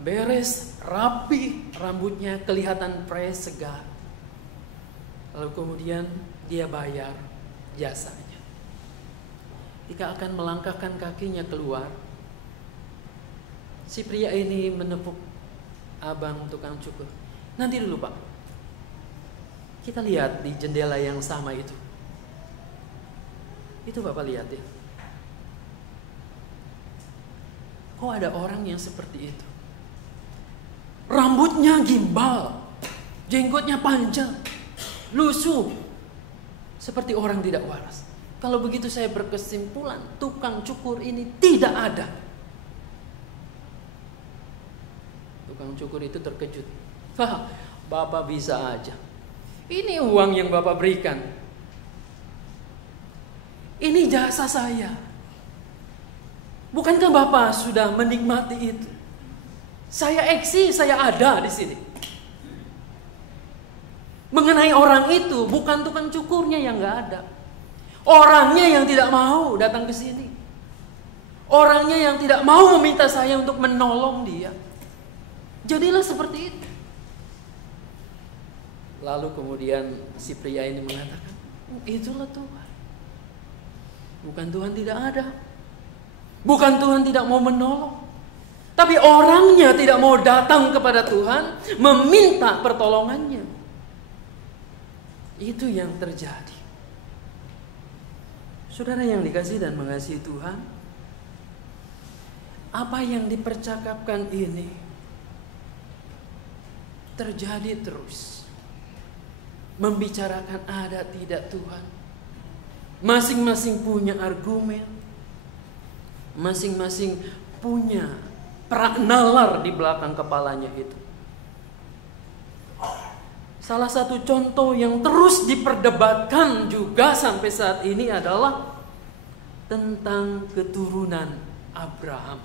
beres, rapi rambutnya, kelihatan fresh, segar. Lalu kemudian dia bayar jasanya. Ketika akan melangkahkan kakinya keluar, si pria ini menepuk abang tukang cukur. Nanti dulu Pak, kita lihat di jendela yang sama itu. Itu Bapak lihat ya. Kok ada orang yang seperti itu? Rambutnya gimbal, jenggotnya panjang, lusuh, seperti orang tidak waras. Kalau begitu saya berkesimpulan, tukang cukur ini tidak ada. Tukang cukur itu terkejut. Wah, Bapak bisa aja. Ini uang yang Bapak berikan. Ini jasa saya. Bukankah Bapak sudah menikmati itu? Saya eksis, saya ada di sini. Mengenai orang itu, bukan tukang cukurnya yang nggak ada. Orangnya yang tidak mau datang ke sini. Orangnya yang tidak mau meminta saya untuk menolong dia. Jadilah seperti itu. Lalu kemudian si pria ini mengatakan, itulah Tuhan. Bukan Tuhan tidak ada. Bukan Tuhan tidak mau menolong. Tapi orangnya tidak mau datang kepada Tuhan, meminta pertolongannya. Itu yang terjadi. Saudara yang dikasihi dan mengasihi Tuhan, apa yang dipercakapkan ini terjadi terus. Membicarakan ada tidak Tuhan. Masing-masing punya argumen. Masing-masing punya perak nalar di belakang kepalanya itu. Salah satu contoh yang terus diperdebatkan juga sampai saat ini adalah tentang keturunan Abraham.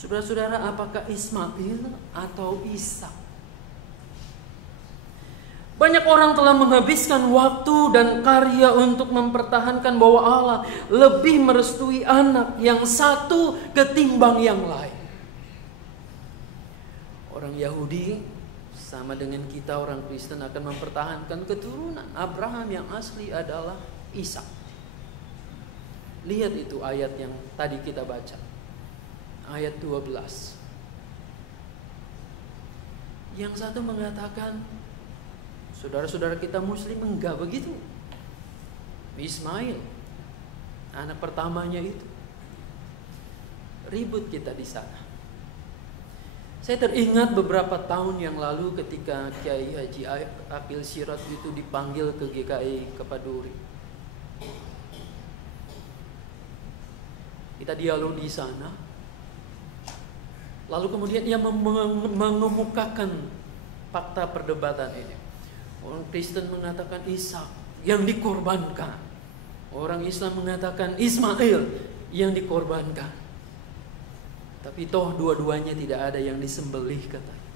Saudara-saudara, apakah Ismail atau Ishak? Banyak orang telah menghabiskan waktu dan karya untuk mempertahankan bahwa Allah lebih merestui anak yang satu ketimbang yang lain. Orang Yahudi sama dengan kita orang Kristen akan mempertahankan keturunan Abraham yang asli adalah Ishak. Lihat itu ayat yang tadi kita baca. Ayat 12. Yang satu mengatakan, saudara-saudara kita Muslim enggak begitu. Ismail, anak pertamanya itu. Ribut kita di sana. Saya teringat beberapa tahun yang lalu ketika Kiai Haji Akil Sirot itu dipanggil ke GKI Kepaduri. Kita dialog di sana. Lalu kemudian ia mengemukakan fakta perdebatan ini. Orang Kristen mengatakan Ishak yang dikorbankan. Orang Islam mengatakan Ismail yang dikorbankan. Tapi toh dua-duanya tidak ada yang disembelih katanya.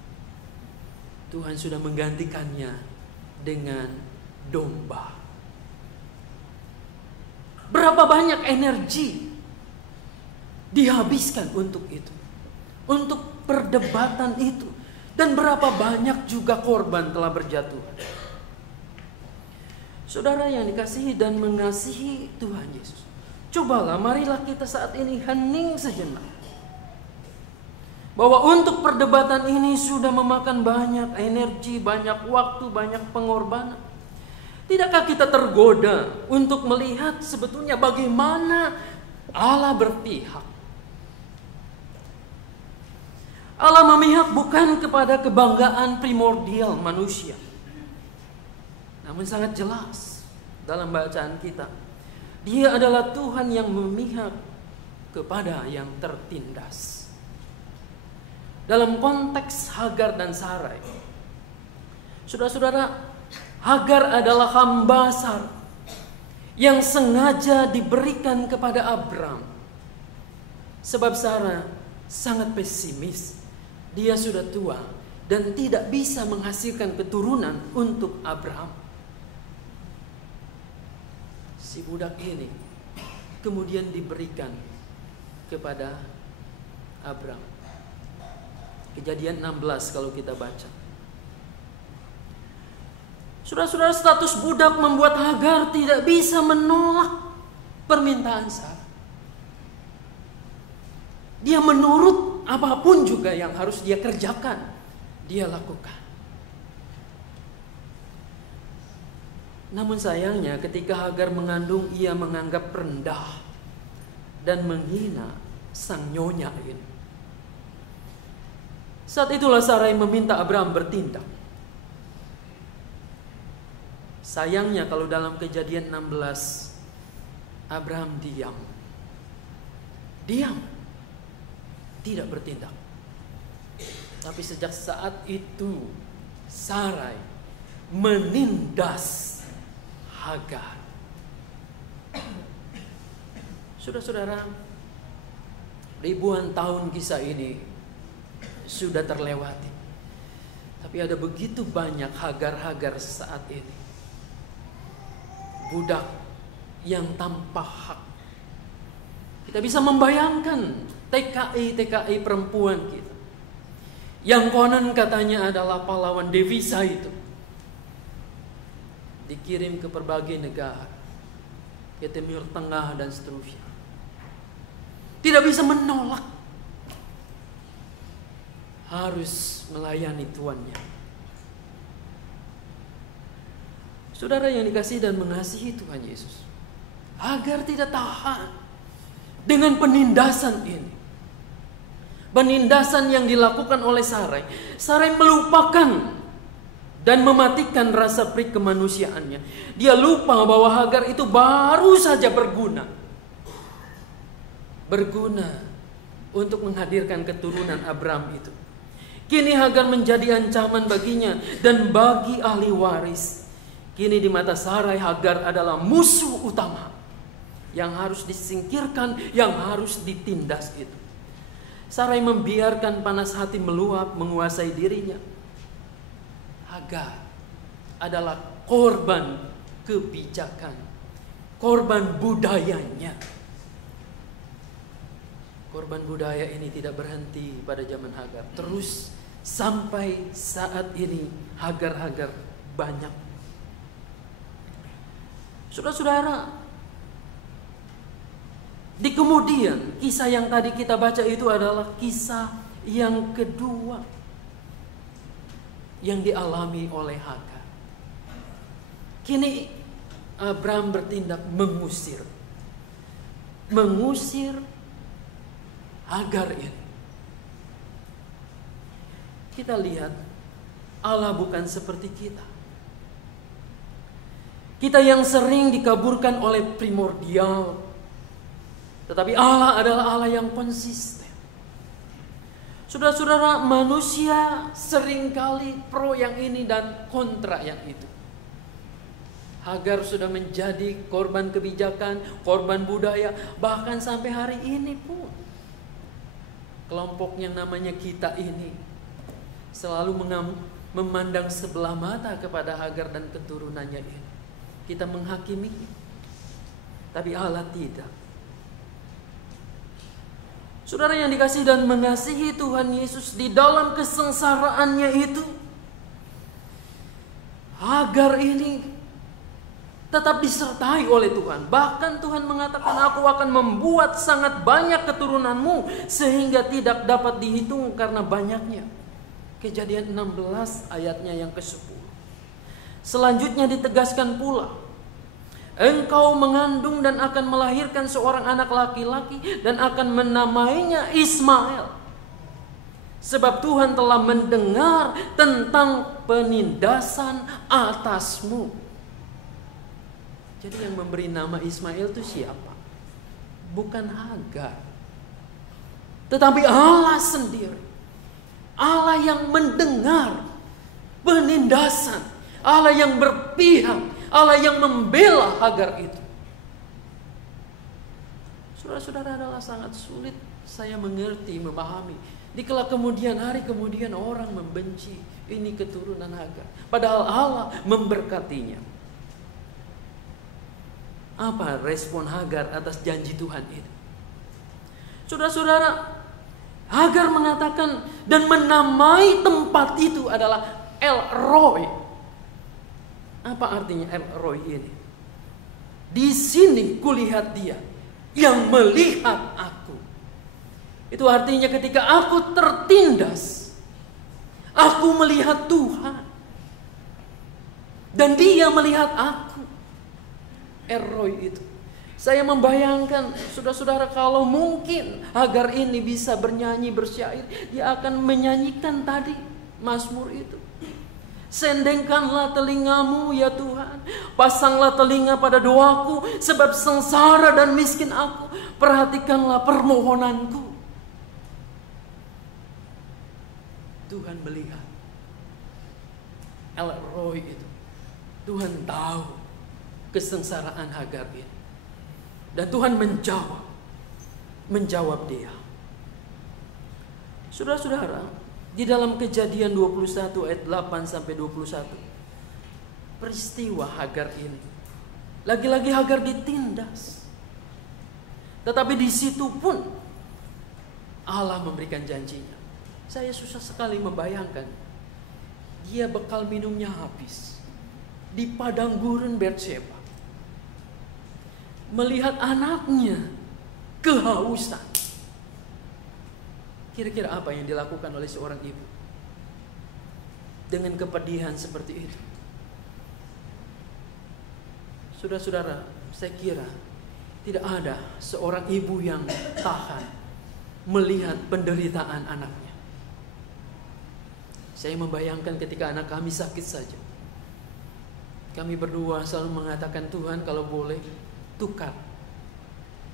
Tuhan sudah menggantikannya dengan domba. Berapa banyak energi dihabiskan untuk itu, untuk perdebatan itu, dan berapa banyak juga korban telah berjatuhan. Saudara yang dikasihi dan mengasihi Tuhan Yesus, cobalah marilah kita saat ini hening sejenak, bahwa untuk perdebatan ini sudah memakan banyak energi, banyak waktu, banyak pengorbanan. Tidakkah kita tergoda untuk melihat sebetulnya bagaimana Allah berpihak? Allah memihak bukan kepada kebanggaan primordial manusia, namun sangat jelas dalam bacaan kita, Dia adalah Tuhan yang memihak kepada yang tertindas. Dalam konteks Hagar dan Sarai, saudara-saudara, Hagar adalah hamba Sarah yang sengaja diberikan kepada Abram. Sebab Sarah sangat pesimis. Dia sudah tua dan tidak bisa menghasilkan keturunan untuk Abram. Si budak ini kemudian diberikan kepada Abram. Kejadian 16 kalau kita baca. Saudara-saudara, status budak membuat Hagar tidak bisa menolak permintaan Sarah. Dia menurut apapun juga yang harus dia kerjakan, dia lakukan. Namun sayangnya ketika Hagar mengandung, ia menganggap rendah dan menghina sang nyonya ini. Saat itulah Sarai meminta Abram bertindak. Sayangnya kalau dalam Kejadian 16 Abraham diam, tidak bertindak. Tapi sejak saat itu Sarai menindas Hagar. Saudara-saudara, ribuan tahun kisah ini sudah terlewati, tapi ada begitu banyak Hagar-Hagar saat ini. Budak yang tanpa hak. Kita bisa membayangkan TKI perempuan kita, yang konon katanya adalah pahlawan devisa itu, dikirim ke berbagai negara, ke Timur Tengah dan seterusnya. Tidak bisa menolak, harus melayani tuannya. Saudara yang dikasihi dan mengasihi Tuhan Yesus, Hagar tidak tahan dengan penindasan ini. Penindasan yang dilakukan oleh Sarai. Sarai melupakan dan mematikan rasa pri kemanusiaannya. Dia lupa bahwa Hagar itu baru saja berguna untuk menghadirkan keturunan Abram itu. Kini Hagar menjadi ancaman baginya dan bagi ahli waris. Kini di mata Sarai, Hagar adalah musuh utama yang harus disingkirkan, yang harus ditindas itu. Sarai membiarkan panas hati meluap menguasai dirinya. Hagar adalah korban kebijakan, korban budayanya. Korban budaya ini tidak berhenti pada zaman Hagar, terus sampai saat ini Hagar-Hagar banyak. Saudara-saudara, di kemudian kisah yang tadi kita baca itu adalah kisah yang kedua yang dialami oleh Hagar. Kini Abram bertindak mengusir Hagar ini. Kita lihat Allah bukan seperti kita. Kita yang sering dikaburkan oleh primordial, Tetapi Allah adalah Allah yang konsisten. Saudara-saudara, manusia seringkali pro yang ini dan kontra yang itu. Hagar sudah menjadi korban kebijakan, korban budaya, bahkan sampai hari ini pun. Kelompok yang namanya kita ini selalu memandang sebelah mata kepada Hagar dan keturunannya ini. Kita menghakimi, tapi Allah tidak. Saudara yang dikasihi dan mengasihi Tuhan Yesus, di dalam kesengsaraannya itu, Hagar ini tetap disertai oleh Tuhan. Bahkan Tuhan mengatakan, aku akan membuat sangat banyak keturunanmu sehingga tidak dapat dihitung karena banyaknya. Kejadian 16 ayatnya yang ke-10. Selanjutnya ditegaskan pula, engkau mengandung dan akan melahirkan seorang anak laki-laki dan akan menamainya Ismail. Sebab Tuhan telah mendengar tentang penindasan atasmu. Jadi yang memberi nama Ismail itu siapa? Bukan Hagar, tetapi Allah sendiri. Allah yang mendengar penindasan, Allah yang berpihak, Allah yang membela Hagar itu. Saudara-saudara, adalah sangat sulit saya mengerti, memahami. Dikala kemudian hari kemudian orang membenci ini keturunan Hagar, padahal Allah memberkatinya. Apa respon Hagar atas janji Tuhan itu? Saudara-saudara, Hagar mengatakan dan menamai tempat itu adalah El Roi. Apa artinya El Roi ini? Di sini kulihat dia yang melihat aku. Itu artinya ketika aku tertindas, aku melihat Tuhan dan dia melihat aku. Eroi itu. Saya membayangkan, saudara-saudara, kalau mungkin Hagar ini bisa bernyanyi, bersyair, dia akan menyanyikan tadi Mazmur itu. Sendengkanlah telingamu ya Tuhan, pasanglah telinga pada doaku, sebab sengsara dan miskin aku, perhatikanlah permohonanku. Tuhan melihat El Roi itu. Tuhan tahu kesengsaraan Hagar ini. Dan Tuhan menjawab dia. Saudara-saudara, di dalam Kejadian 21 ayat 8 sampai 21, peristiwa Hagar ini, lagi-lagi Hagar ditindas. Tetapi di situ pun Allah memberikan janjinya. Saya susah sekali membayangkan, dia bekal minumnya habis di padang gurun Berseba, melihat anaknya kehausan. Kira-kira apa yang dilakukan oleh seorang ibu dengan kepedihan seperti itu? Saudara-saudara, saya kira tidak ada seorang ibu yang tahan melihat penderitaan anaknya. Saya membayangkan ketika anak kami sakit saja, kami berdua selalu mengatakan, Tuhan kalau boleh tukar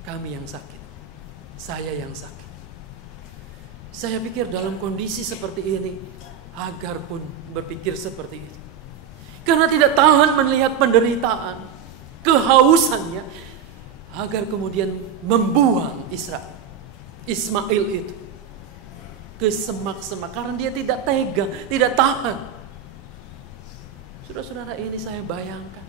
kami yang sakit, saya yang sakit. Saya pikir dalam kondisi seperti ini, Hagar pun berpikir seperti itu. Karena tidak tahan melihat penderitaan, kehausannya, Hagar kemudian membuang Ismail itu ke semak-semak karena dia tidak tega, tidak tahan. Saudara-saudara, ini saya bayangkan.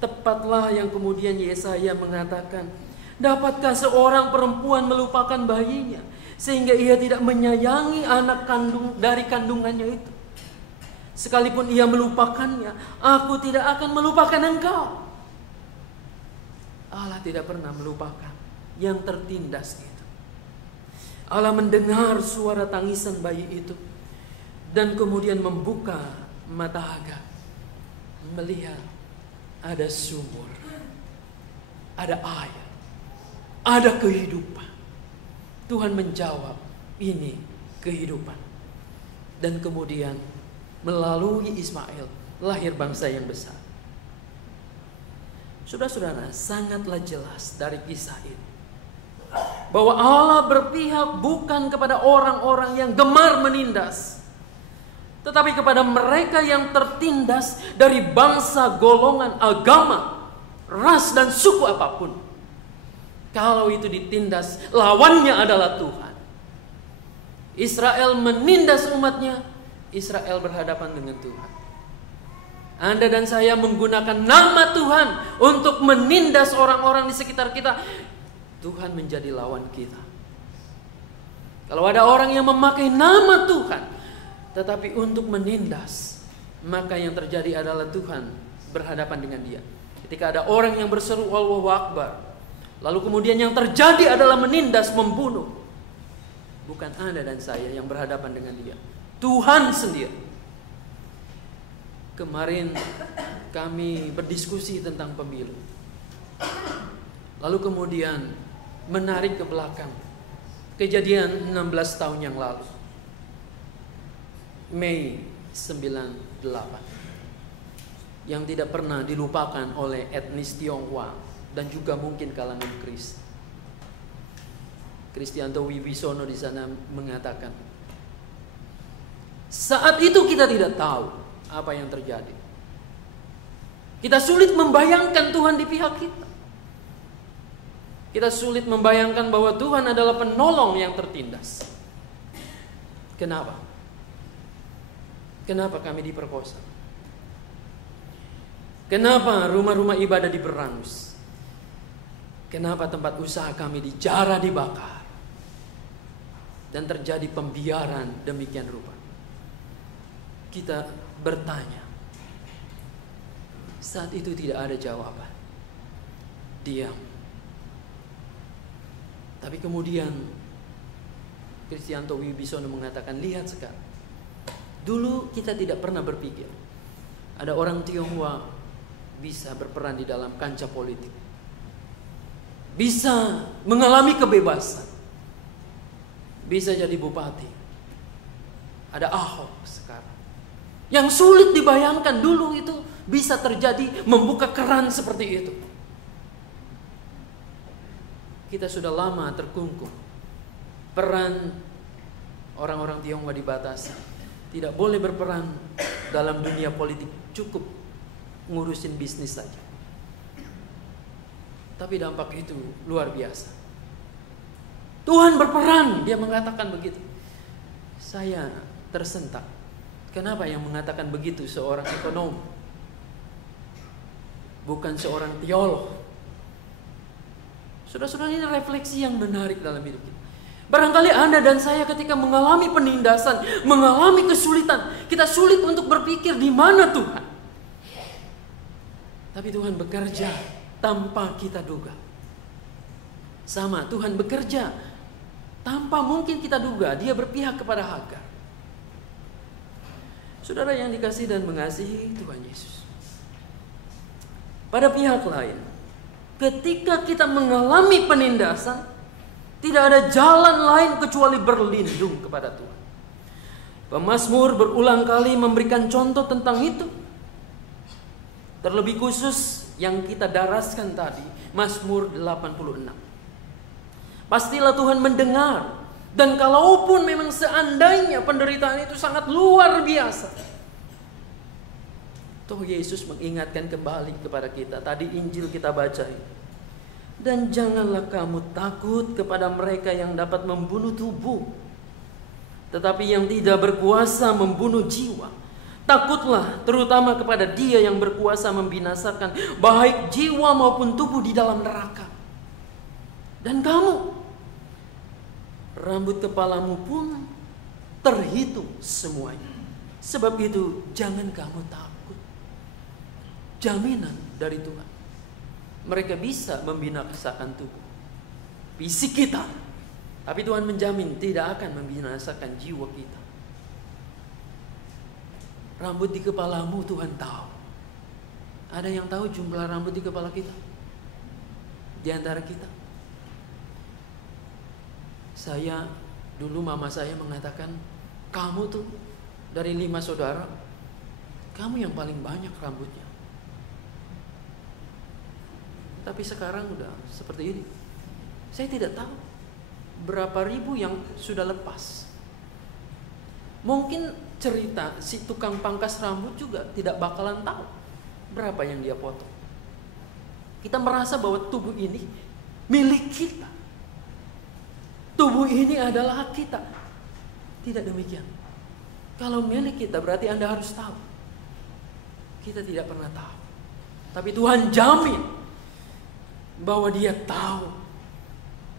Tepatlah yang kemudian Yesaya mengatakan, dapatkah seorang perempuan melupakan bayinya sehingga ia tidak menyayangi anak dari kandungannya itu? Sekalipun ia melupakannya, aku tidak akan melupakan engkau. Allah tidak pernah melupakan yang tertindas itu. Allah mendengar suara tangisan bayi itu dan kemudian membuka mata Hagar, melihat ada sumur, ada air, ada kehidupan. Tuhan menjawab, ini kehidupan. Dan kemudian melalui Ismail lahir bangsa yang besar. Saudara-saudara, sangatlah jelas dari kisah ini bahwa Allah berpihak bukan kepada orang-orang yang gemar menindas, tetapi kepada mereka yang tertindas dari bangsa, golongan, agama, ras dan suku apapun. Kalau itu ditindas, lawannya adalah Tuhan. Israel menindas umatnya, Israel berhadapan dengan Tuhan. Anda dan saya menggunakan nama Tuhan untuk menindas orang-orang di sekitar kita, Tuhan menjadi lawan kita. Kalau ada orang yang memakai nama Tuhan tetapi untuk menindas, maka yang terjadi adalah Tuhan berhadapan dengan dia. Ketika ada orang yang berseru Allahu Akbar, lalu kemudian yang terjadi adalah menindas, membunuh, bukan Anda dan saya yang berhadapan dengan dia, Tuhan sendiri. Kemarin kami berdiskusi tentang pemilu, lalu kemudian menarik ke belakang kejadian 16 tahun yang lalu, Mei 98, yang tidak pernah dilupakan oleh etnis Tionghoa dan juga mungkin kalangan Kristen. Kristianto Wibisono di sana mengatakan, saat itu kita tidak tahu apa yang terjadi. Kita sulit membayangkan Tuhan di pihak kita. Kita sulit membayangkan bahwa Tuhan adalah penolong yang tertindas. Kenapa? Kenapa kami diperkosa? Kenapa rumah-rumah ibadah diberangus? Kenapa tempat usaha kami dijara, dibakar? Dan terjadi pembiaran demikian rupa. Kita bertanya. Saat itu tidak ada jawaban. Diam. Tapi kemudian Kristianto Wibisono mengatakan, lihat sekarang. Dulu kita tidak pernah berpikir ada orang Tionghoa bisa berperan di dalam kancah politik, bisa mengalami kebebasan, bisa jadi bupati. Ada Ahok sekarang. Yang sulit dibayangkan dulu itu bisa terjadi, membuka keran seperti itu. Kita sudah lama terkungkung. Peran orang-orang Tionghoa dibatasi. Tidak boleh berperan dalam dunia politik, cukup ngurusin bisnis saja. Tapi dampak itu luar biasa. Tuhan berperan, dia mengatakan begitu. Saya tersentak. Kenapa yang mengatakan begitu seorang ekonom? Bukan seorang teolog. Saudara-saudara, ini refleksi yang menarik dalam hidup kita. Barangkali Anda dan saya ketika mengalami penindasan, mengalami kesulitan, kita sulit untuk berpikir di mana Tuhan. Tapi Tuhan bekerja tanpa kita duga. Sama, Tuhan bekerja tanpa mungkin kita duga. Dia berpihak kepada Hagar. Saudara yang dikasihi dan mengasihi Tuhan Yesus. Pada pihak lain, ketika kita mengalami penindasan, tidak ada jalan lain kecuali berlindung kepada Tuhan. Pemazmur berulang kali memberikan contoh tentang itu. Terlebih khusus yang kita daraskan tadi, Mazmur 86. Pastilah Tuhan mendengar. Dan kalaupun memang seandainya penderitaan itu sangat luar biasa, toh Yesus mengingatkan kembali kepada kita. Tadi Injil kita baca itu. Dan janganlah kamu takut kepada mereka yang dapat membunuh tubuh, tetapi yang tidak berkuasa membunuh jiwa. Takutlah terutama kepada Dia yang berkuasa membinasakan baik jiwa maupun tubuh di dalam neraka. Dan kamu, rambut kepalamu pun terhitung semuanya. Sebab itu jangan kamu takut. Jaminan dari Tuhan. Mereka bisa membinasakan tubuh, fisik kita, tapi Tuhan menjamin tidak akan membinasakan jiwa kita. Rambut di kepalamu Tuhan tahu. Ada yang tahu jumlah rambut di kepala kita? Di antara kita. Saya, dulu mama saya mengatakan, kamu tuh dari 5 saudara, kamu yang paling banyak rambutnya. Tapi sekarang udah seperti ini. Saya tidak tahu. berapa ribu yang sudah lepas. Mungkin cerita si tukang pangkas rambut juga tidak bakalan tahu berapa yang dia potong. Kita merasa bahwa tubuh ini milik kita. Tubuh ini adalah hak kita. Tidak demikian. Kalau milik kita berarti Anda harus tahu. Kita tidak pernah tahu. Tapi Tuhan jamin bahwa Dia tahu.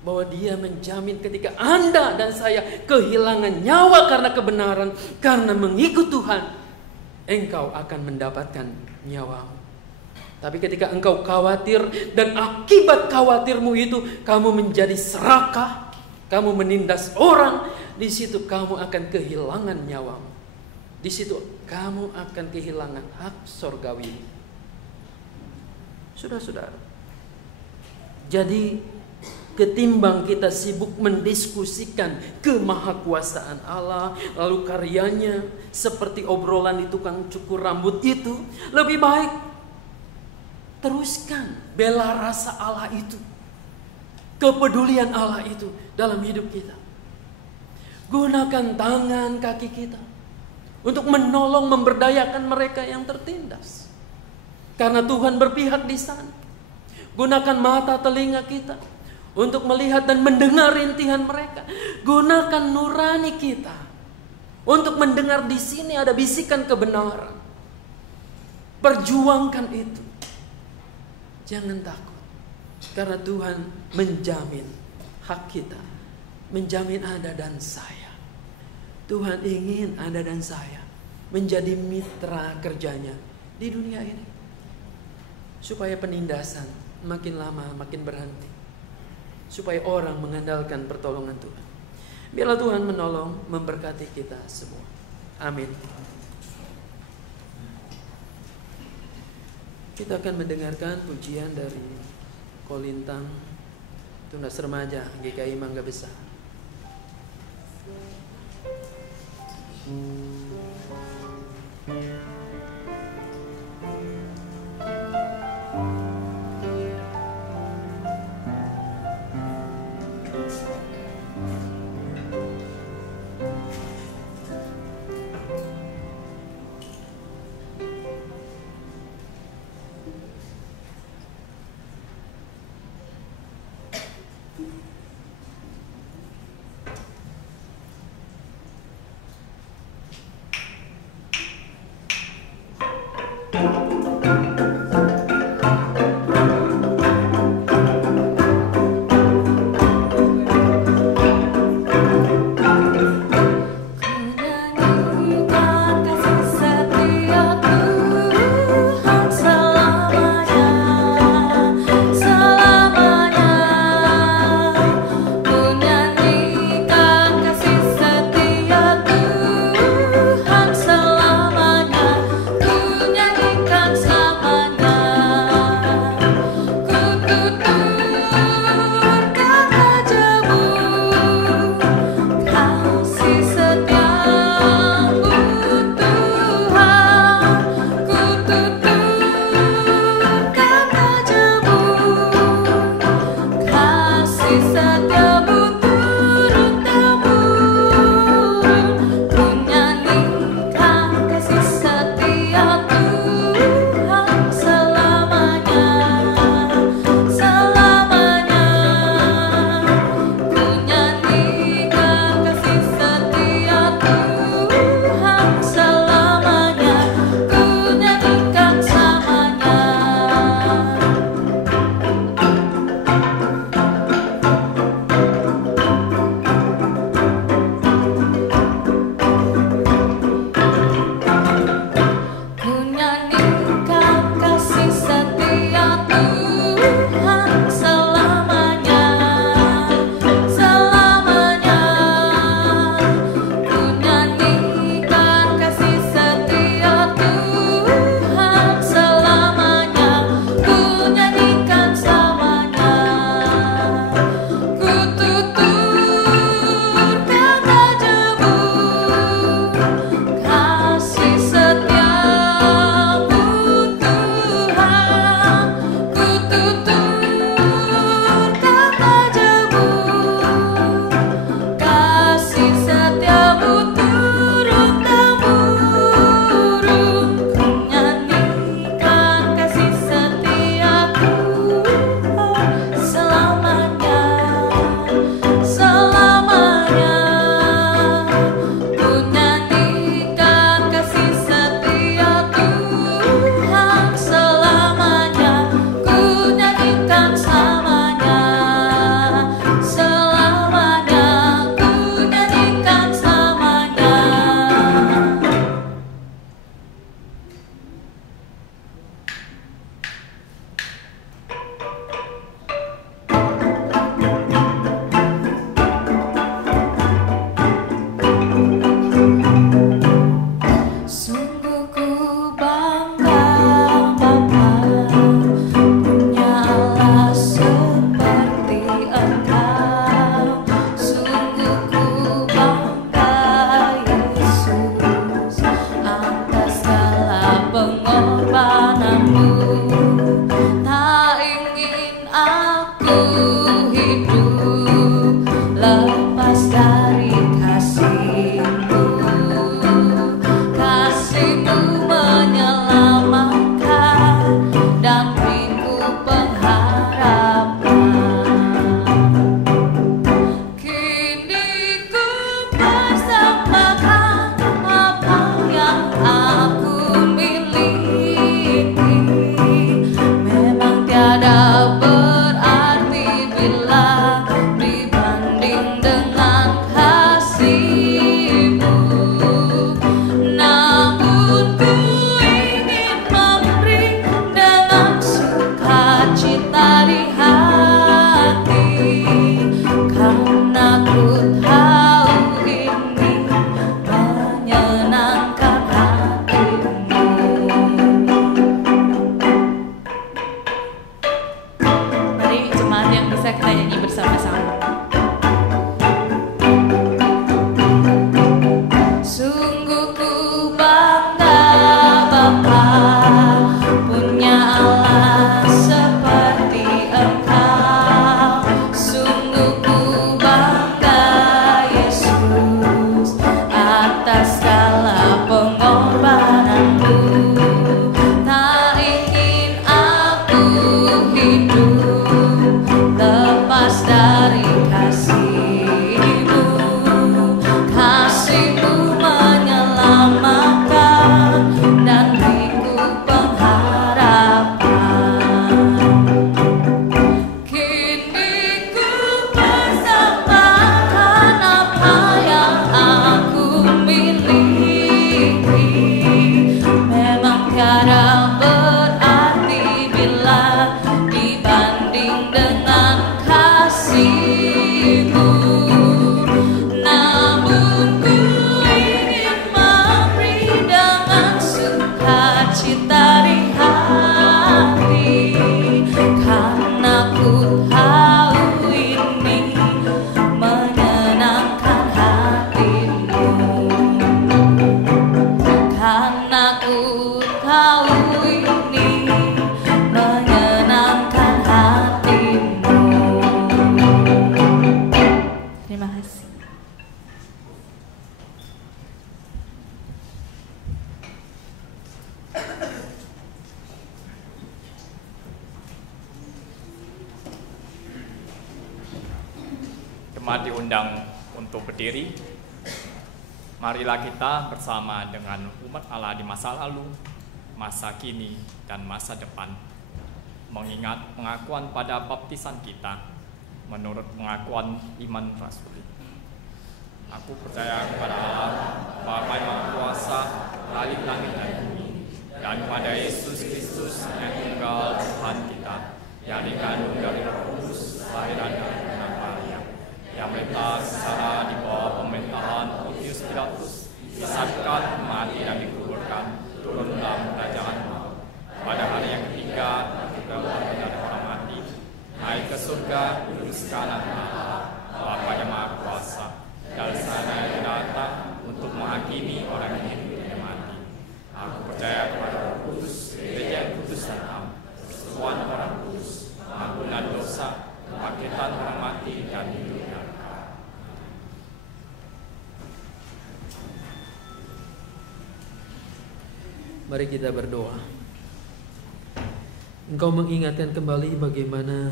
Bahwa Dia menjamin ketika Anda dan saya kehilangan nyawa karena kebenaran, karena mengikut Tuhan, engkau akan mendapatkan nyawamu. Tapi ketika engkau khawatir dan akibat khawatirmu itu kamu menjadi serakah, kamu menindas orang, di situ kamu akan kehilangan nyawamu. Di situ kamu akan kehilangan hak sorgawi. Saudara-saudara, jadi ketimbang kita sibuk mendiskusikan kemahakuasaan Allah, lalu karyanya seperti obrolan di tukang cukur rambut itu, lebih baik teruskan bela rasa Allah itu, kepedulian Allah itu dalam hidup kita. Gunakan tangan kaki kita untuk menolong, memberdayakan mereka yang tertindas, karena Tuhan berpihak di sana. Gunakan mata telinga kita untuk melihat dan mendengar rintihan mereka. Gunakan nurani kita untuk mendengar di sini ada bisikan kebenaran. Perjuangkan itu. Jangan takut, karena Tuhan menjamin hak kita, menjamin Anda dan saya. Tuhan ingin Anda dan saya menjadi mitra kerjanya di dunia ini, supaya penindasan makin lama makin berhenti, supaya orang mengandalkan pertolongan Tuhan. Biarlah Tuhan menolong, memberkati kita semua. Amin. Kita akan mendengarkan pujian dari Kolintang Tunas Remaja GKI Mangga Besar. Terima kasih. Jemaat diundang untuk berdiri. Marilah kita bersama dengan umat Allah di masa lalu, masa kini, dan masa depan mengingat pengakuan pada baptisan kita menurut pengakuan iman rasuli. Aku percaya kepada Allah, Bapa yang Maha Kuasa, Khalik langit dan bumi, dan kepada Yesus Kristus yang tunggal Tuhan kita, yang dikandung dari Roh Kudus, lahir dari Maria, yang menetap secara di bawah pemerintahan Pontius Pilatus, disangkat, mati dan dikuburkan, turun dalam kerajaan maut. Pada hari yang ketiga, kita bangkit dari orang mati, naik ke surga, duduk kanan Allah, Bapa yang Maha Kuasa, dari sana yang datang untuk menghakimi orang yang hidup dan mati. Aku percaya kepada Roh Kudus, Gereja yang kudus dan am, persekutuan orang kudus, pengampunan dosa, kebangkitan orang mati dan hidup yang kekal. Mari kita berdoa. Engkau mengingatkan kembali bagaimana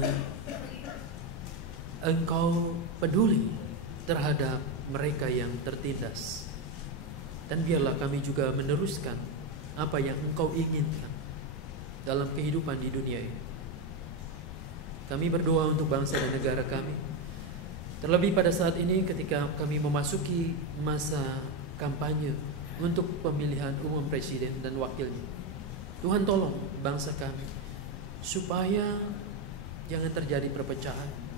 Engkau peduli terhadap mereka yang tertindas. Dan biarlah kami juga meneruskan apa yang Engkau inginkan dalam kehidupan di dunia ini. Kami berdoa untuk bangsa dan negara kami. Terlebih pada saat ini ketika kami memasuki masa kampanye untuk pemilihan umum presiden dan wakilnya. Tuhan tolong bangsa kami supaya jangan terjadi perpecahan.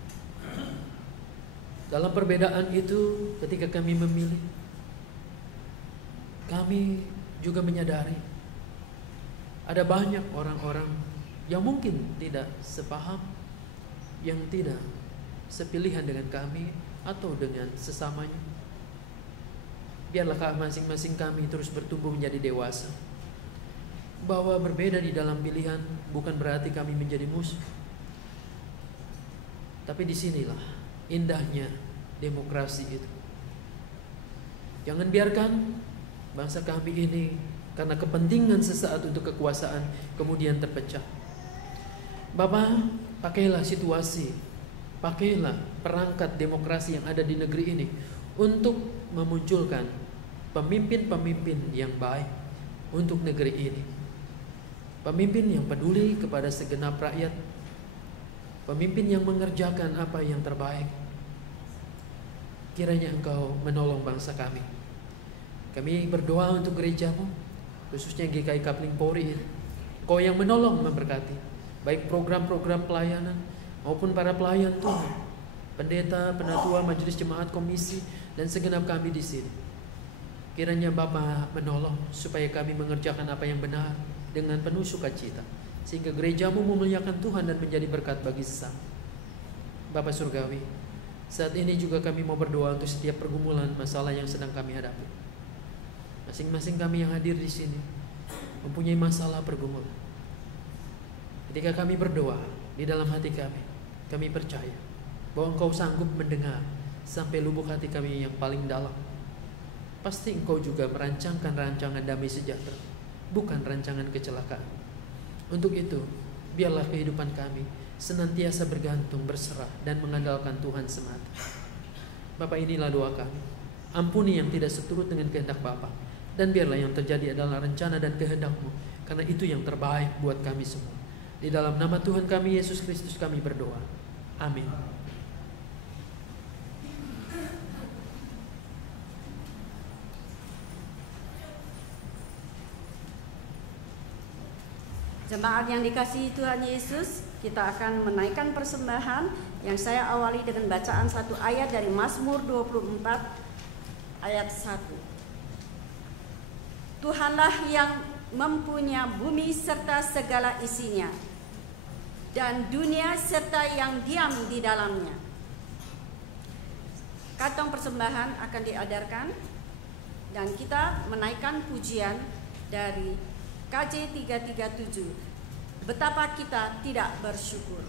Dalam perbedaan itu ketika kami memilih, kami juga menyadari ada banyak orang-orang yang mungkin tidak sepaham, yang tidak sepilihan dengan kami atau dengan sesamanya. Biarlah masing-masing kami terus bertumbuh menjadi dewasa, bahwa berbeda di dalam pilihan bukan berarti kami menjadi musuh. Tapi disinilah indahnya demokrasi itu. Jangan biarkan bangsa kami ini karena kepentingan sesaat untuk kekuasaan kemudian terpecah. Bapa, pakailah situasi, pakailah perangkat demokrasi yang ada di negeri ini untuk memunculkan pemimpin-pemimpin yang baik untuk negeri ini. Pemimpin yang peduli kepada segenap rakyat, pemimpin yang mengerjakan apa yang terbaik. Kiranya Engkau menolong bangsa kami. Kami berdoa untuk gerejamu, khususnya GKI Kapling Pori. Engkau yang menolong memberkati, baik program-program pelayanan maupun para pelayan Tuhan, pendeta, penatua, majelis jemaat, komisi, dan segenap kami di sini. Kiranya Bapa menolong supaya kami mengerjakan apa yang benar dengan penuh sukacita, sehingga gerejamu memuliakan Tuhan dan menjadi berkat bagi sesama. Bapa Surgawi, saat ini juga kami mau berdoa untuk setiap pergumulan masalah yang sedang kami hadapi. Masing-masing kami yang hadir di sini mempunyai masalah pergumulan. Ketika kami berdoa, di dalam hati kami percaya bahwa Engkau sanggup mendengar sampai lubuk hati kami yang paling dalam. Pasti Engkau juga merancangkan rancangan damai sejahtera, bukan rancangan kecelakaan. Untuk itu, biarlah kehidupan kami senantiasa bergantung, berserah, dan mengandalkan Tuhan semata. Bapa, inilah doa kami. Ampuni yang tidak seturut dengan kehendak Bapa, dan biarlah yang terjadi adalah rencana dan kehendak-Mu, karena itu yang terbaik buat kami semua. Di dalam nama Tuhan kami Yesus Kristus kami berdoa. Amin. Jemaat yang dikasihi Tuhan Yesus, kita akan menaikkan persembahan yang saya awali dengan bacaan satu ayat dari Mazmur 24 ayat 1. Tuhanlah yang mempunyai bumi serta segala isinya, dan dunia serta yang diam di dalamnya. Kantong persembahan akan diedarkan dan kita menaikkan pujian dari KJ 337. Betapa kita tidak bersyukur.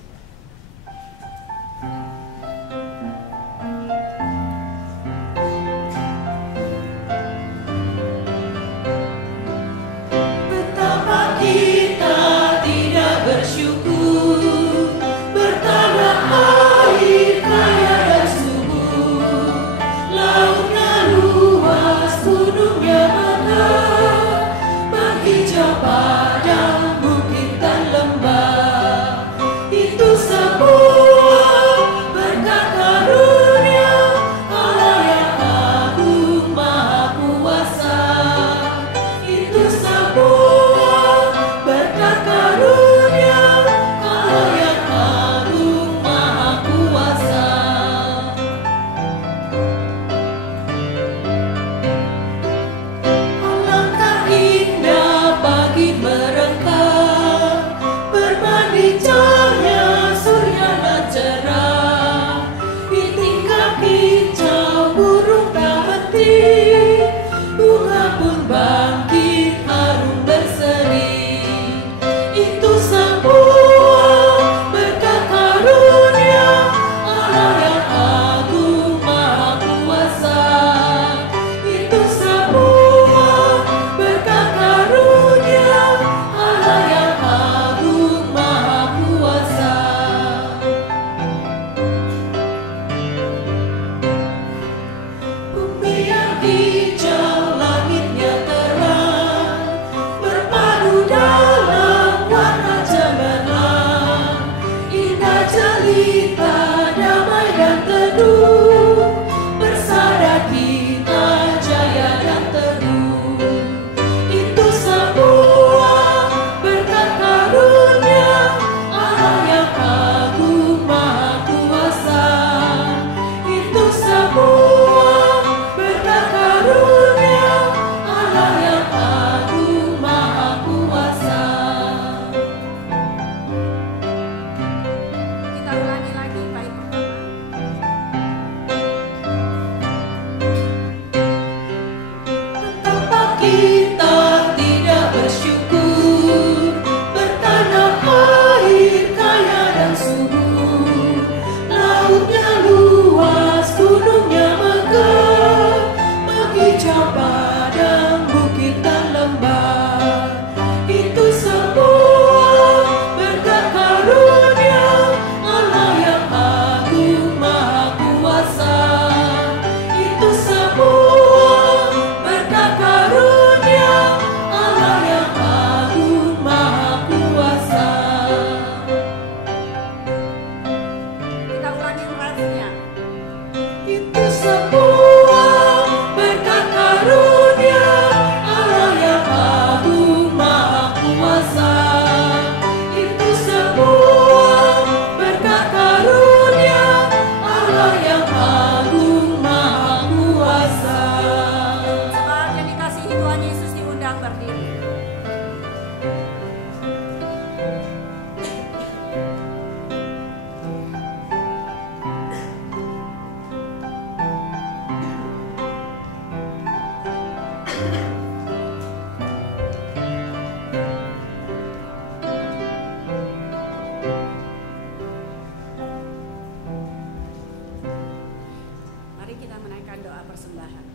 Mari kita menaikkan doa persembahan.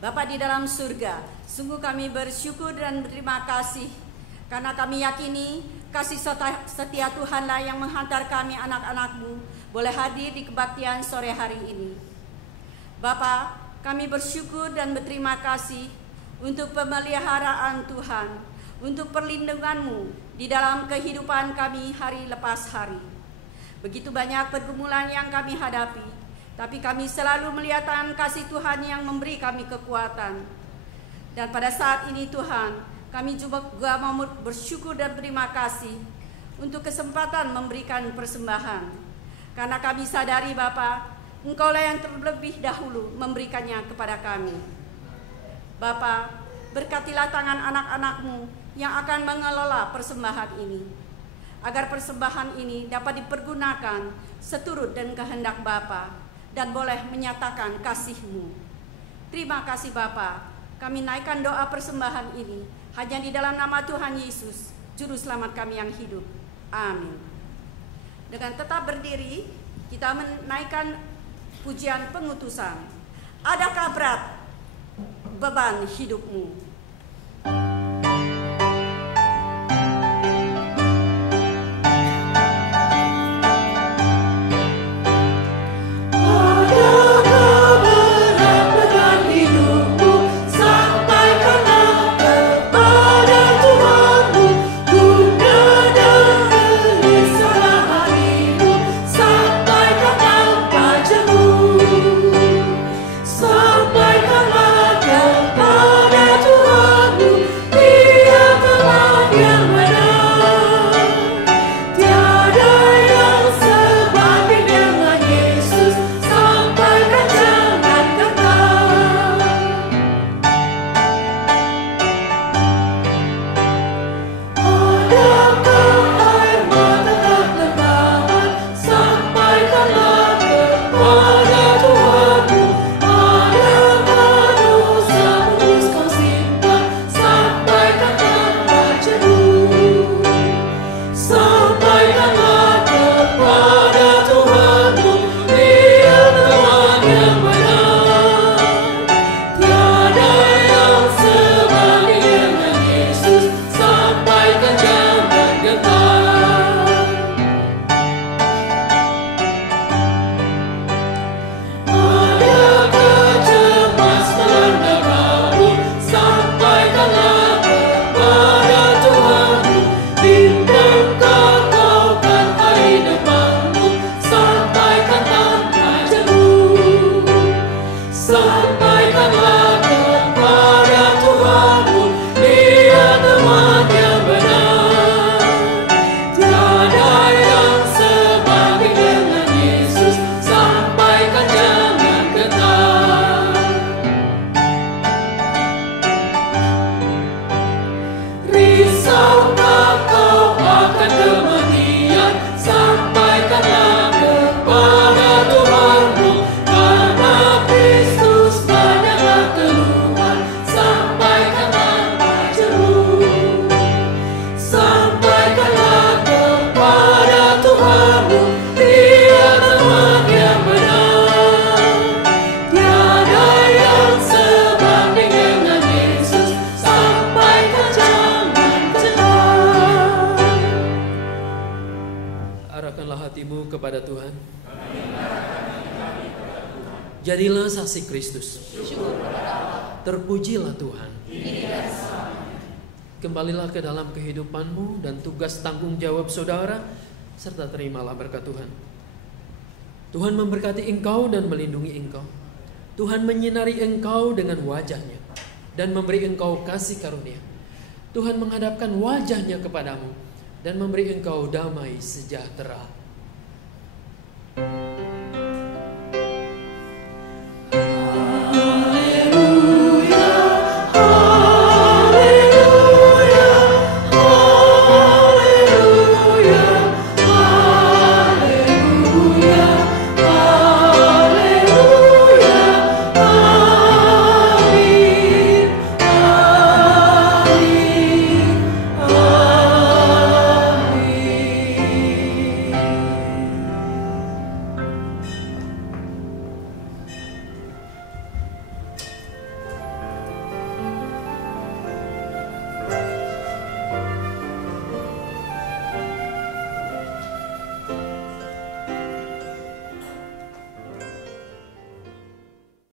Bapa di dalam surga, sungguh kami bersyukur dan berterima kasih karena kami yakini kasih setia Tuhanlah yang menghantar kami anak-anak-Mu boleh hadir di kebaktian sore hari ini. Bapa, kami bersyukur dan berterima kasih untuk pemeliharaan Tuhan, untuk perlindungan-Mu di dalam kehidupan kami hari lepas hari. Begitu banyak pergumulan yang kami hadapi, tapi kami selalu melihat kasih Tuhan yang memberi kami kekuatan. Dan pada saat ini Tuhan, kami juga mau bersyukur dan berterima kasih untuk kesempatan memberikan persembahan. Karena kami sadari Bapa, Engkaulah yang terlebih dahulu memberikannya kepada kami. Bapa, berkatilah tangan anak-anak-Mu yang akan mengelola persembahan ini, agar persembahan ini dapat dipergunakan seturut dan kehendak Bapa dan boleh menyatakan kasih-Mu. Terima kasih Bapa, kami naikkan doa persembahan ini hanya di dalam nama Tuhan Yesus, Juru Selamat kami yang hidup. Amin. Dengan tetap berdiri, kita menaikkan pujian pengutusan. Adakah berat beban hidupmu? Jadilah saksi Kristus. Terpujilah Tuhan. Kembalilah ke dalam kehidupanmu dan tugas tanggung jawab saudara, serta terimalah berkat Tuhan. Tuhan memberkati engkau dan melindungi engkau. Tuhan menyinari engkau dengan wajahnya dan memberi engkau kasih karunia. Tuhan menghadapkan wajahnya kepadamu dan memberi engkau damai sejahtera.